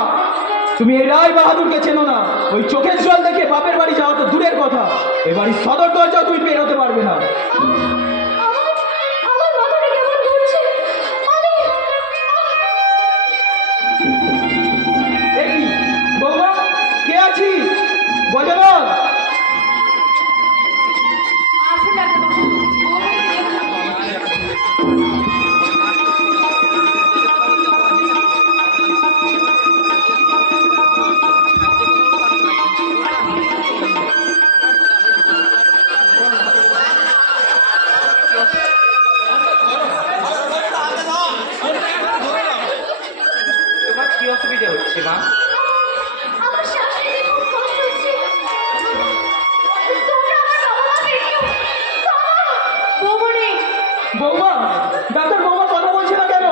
তুমি এই রায় বাহাদুরকে চেনো না। ওই চোখের জল দেখে বাপের বাড়ি যাওয়া তো দূরের কথা, এ বাড়ির সদর দরজাও তুমি পেরোতে পারবে না। আমার মাথাটা কেমন ঘুরছে। এ কি বৌমা, কে আছিস? গজনন, আসুন ডাক্তার বাবু, বৌমনিকে দেখুন। তোমার কি অসুবিধা হচ্ছে মা? আমার শ্বাস নিতে খুব কষ্ট হচ্ছে। তোমরা আমার বাবা মাকে একটু থামাও। বৌমনি, বৌমা, ডাক্তার বৌমা কথা বলছে না কেন?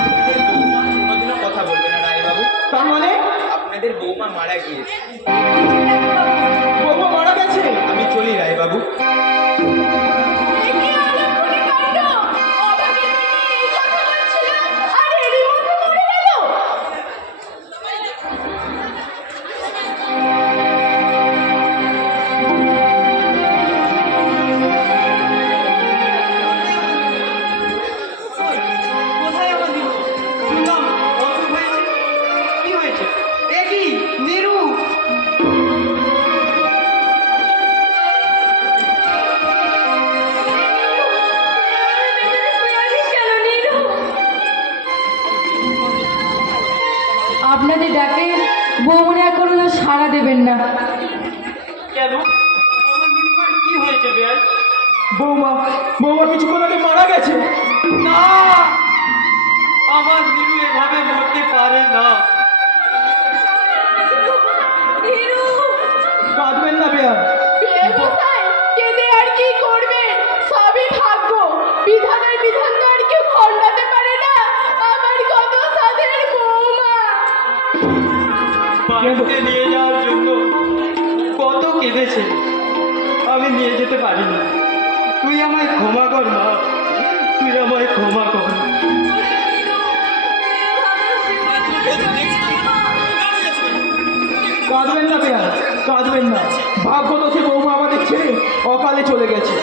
আপনাদের বৌমা কোনোদিনও কথা বলবে না রায়বাবু। তার মানে আপনাদের বৌমা মারা গিয়েছে। বৌমা মারা গেছে? আমি চলি রায়বাবু। এ কি অলক্ষণে কাণ্ড! অভাগীর মেয়ে এই কথা বলছিল, আর এরই মধ্যে মরে গেল। কোথায় আমার নিরু? শুনলাম অসুখ হয়েছে। কি হয়েছে? এ কি নিরু? আপনাদের ডাকে বৌমনি আর কোনো সাড়া দেবেন না। কেন? আমার নিরুমার কি হয়েছে বেয়াই? বৌমা, বৌমা কিছুক্ষণ আগে মারা গেছে। না, আমার নিরু এভাবে মরতে পারে না। ধরে নিয়ে যাওয়ার জন্য কত কেঁদেছে, আমি নিয়ে যেতে পারিনি। তুই আমায় ক্ষমা কর মা, তুই আমায় ক্ষমা কর। কাঁদবেন না বেয়ার, কাঁদবেন না। ভাগ্যদোষে বৌমা আমাদের ছেড়ে অকালে চলে গেছে।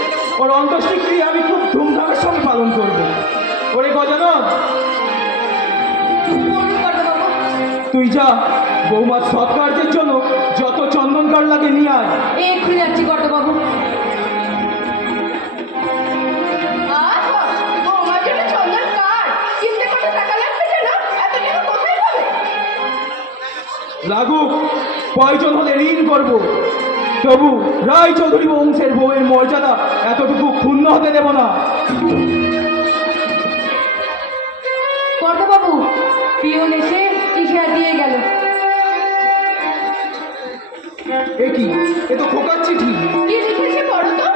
ওর অন্ত্যেষ্টিক্রিয়া আমি খুব ধুমধামের সঙ্গে পালন করব। ওরে গজানন, তুই যা বৌমার সৎকার্যের জন্য যত চন্দন কাঠ লাগে নিয়ে আয়। এক্ষুনি যাচ্ছি কর্তাবাবু। আচ্ছা, বৌমার জন্য চন্দন কাঠ কিনতে কত টাকা লাগবে জানো? এত টাকা কোথায় পাবে? লাগুক, প্রয়োজন হলে ঋণ করব, তবু রায় চৌধুরী বংশের বউয়ের মর্যাদা এতটুকু ক্ষুণ্ণ হতে দেব না। কর্তাবাবু, পিয়ন এসে ইশারা দিয়ে গেল। এ কি, এ তো খোকার চিঠি। কি লিখেছে পড়ো তো।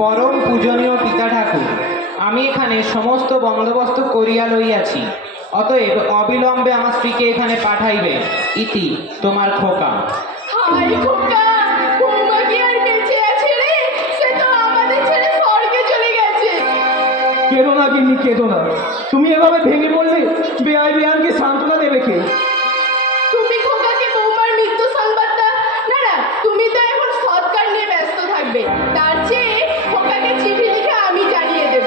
পরম পূজনীয় পিতা ঠাকুর, আমি এখানে সমস্ত বন্দোবস্ত করিয়া লইয়াছি, অতএব অবিলম্বে আমার স্ত্রীকে এখানে পাঠাইবে। ইতি তোমার খোকা। হাই খোকা, বৌমা কি আর বেঁচে আছে রে? সে তো আমাদের ছেড়ে স্বর্গে চলে গেছে। কেঁদো না গিন্নি, কেঁদো না। তুমি এভাবে ভেঙে পড়লে বেআই বেআনকে সান্ত্বনা দেবে কে? তুমি খোকাকে বৌমার মৃত্যু সংবাদটা না না, তুমি তো এখন সৎকার নিয়ে ব্যস্ত থাকবে। তার চেয়ে খোকাকে চিঠি লিখে আমি জানিয়ে দেব।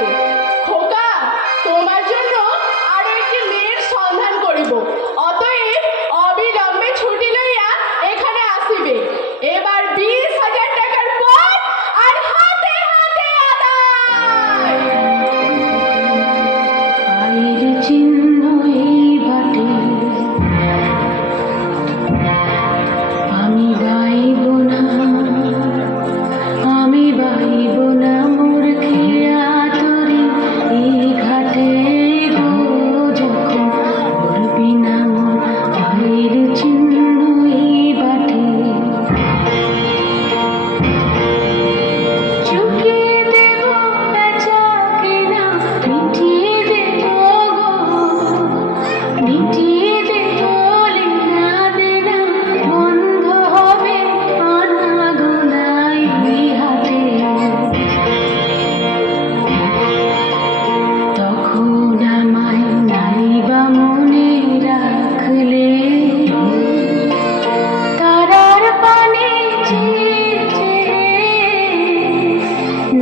খোকা, তোমার জন্য আরো একটি মেয়ের সন্ধান করিব, অতএব অবিলম্বে ছুটি লইয়া এখানে আসিবে। এবার 20,000 টাকার পর আর হাতে হাতে আদায়। আইর চিহ্ন এই বাটে, আমি বাইব না, আমি বাইব না মোর খেয়া তরি এই ঘাটে গো, যখন করবি না মোর আইর চিহ্ন এই বাটে। চুকিয়ে দেব বেচা কিনা, মিটিয়ে দেব গো, মিটিয়ে দেব লেনা দেনা, বন্ধ হবে আনাগোনাই হাতে। তখন আমায় নাইবা মনে রাখলে, তারার পানে চেয়ে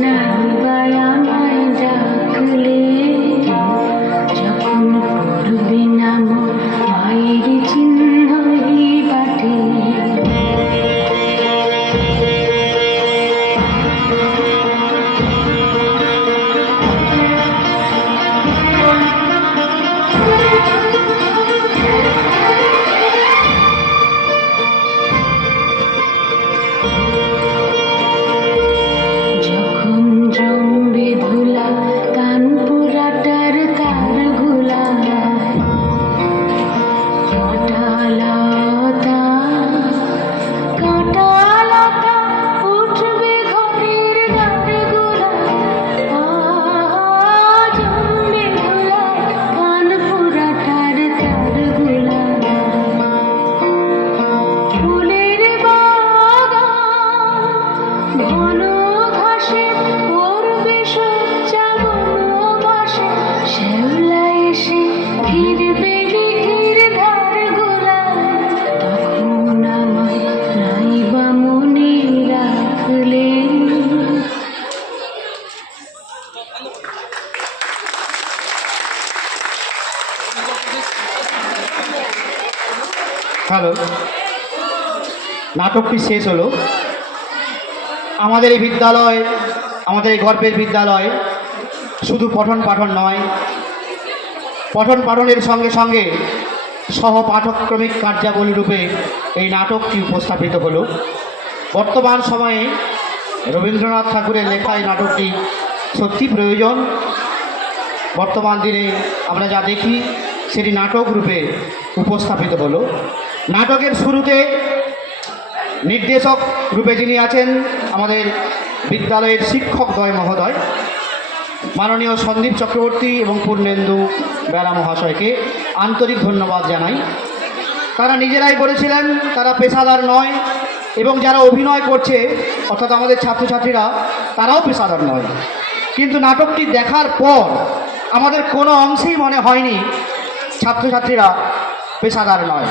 নাইবা আমায় ডাকলে, যখন করবি না মোর মায়ের চিহ্ন এই বাটে। যখন জমবে ধুলা কানপুরাটার তার গুলা, কাঁটালতা কাঁটালতা উঠবে ঘরের দ্বারগুলা, জমবে ধুলা কানপুরাটার তার গুলা। ফুলের বাগান ঘন ঘাসে পড়বে সজ্জা বনবাসে, শ্যাওলা এসে ঘিরবে দিঘির ধারগুলা, তখন আমায় নাইবা মনে রাখলে। হ্যালো, নাটকটি শেষ হলো। আমাদের এই বিদ্যালয়, আমাদের এই গর্বের বিদ্যালয় শুধু পঠন পাঠন নয়, পঠন পাঠনের সঙ্গে সঙ্গে সহপাঠক্রমিক কার্যাবলী রূপে এই নাটকটি উপস্থাপিত হলো। বর্তমান সময়ে রবীন্দ্রনাথ ঠাকুরের লেখা এই নাটকটি সত্যি প্রয়োজন। বর্তমান দিনে আমরা যা দেখি সেটি নাটক রূপে উপস্থাপিত হলো। নাটকের শুরুতে নির্দেশক রূপে যিনি আছেন আমাদের বিদ্যালয়ের শিক্ষকদ্বয় মহোদয়, মাননীয় সন্দীপ চক্রবর্তী এবং পূর্ণেন্দু বেলা মহাশয়কে আন্তরিক ধন্যবাদ জানাই। তারা নিজেরাই বলেছিলেন তারা পেশাদার নয়, এবং যারা অভিনয় করছে অর্থাৎ আমাদের ছাত্রছাত্রীরা তারাও পেশাদার নয়। কিন্তু নাটকটি দেখার পর আমাদের কোনো অংশেই মনে হয়নি ছাত্রছাত্রীরা পেশাদার নয়।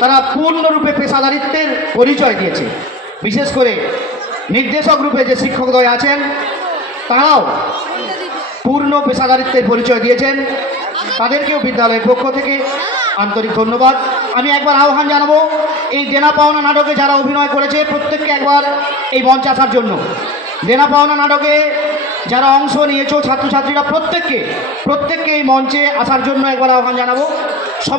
তারা পূর্ণরূপে পেশাদারিত্বের পরিচয় দিয়েছে। বিশেষ করে নির্দেশক রূপে যে শিক্ষকদ্বয় আছেন তারাও পূর্ণ পেশাদারিত্বের পরিচয় দিয়েছেন। তাদেরকেও বিদ্যালয়ের পক্ষ থেকে আন্তরিক ধন্যবাদ। আমি একবার আহ্বান জানাবো এই দেনা পাওনা নাটকে যারা অভিনয় করেছে প্রত্যেককে একবার এই মঞ্চে আসার জন্য। দেনা পাওনা নাটকে যারা অংশ নিয়েছো ছাত্রছাত্রীরা প্রত্যেককে এই মঞ্চে আসার জন্য একবার আহ্বান জানাবো।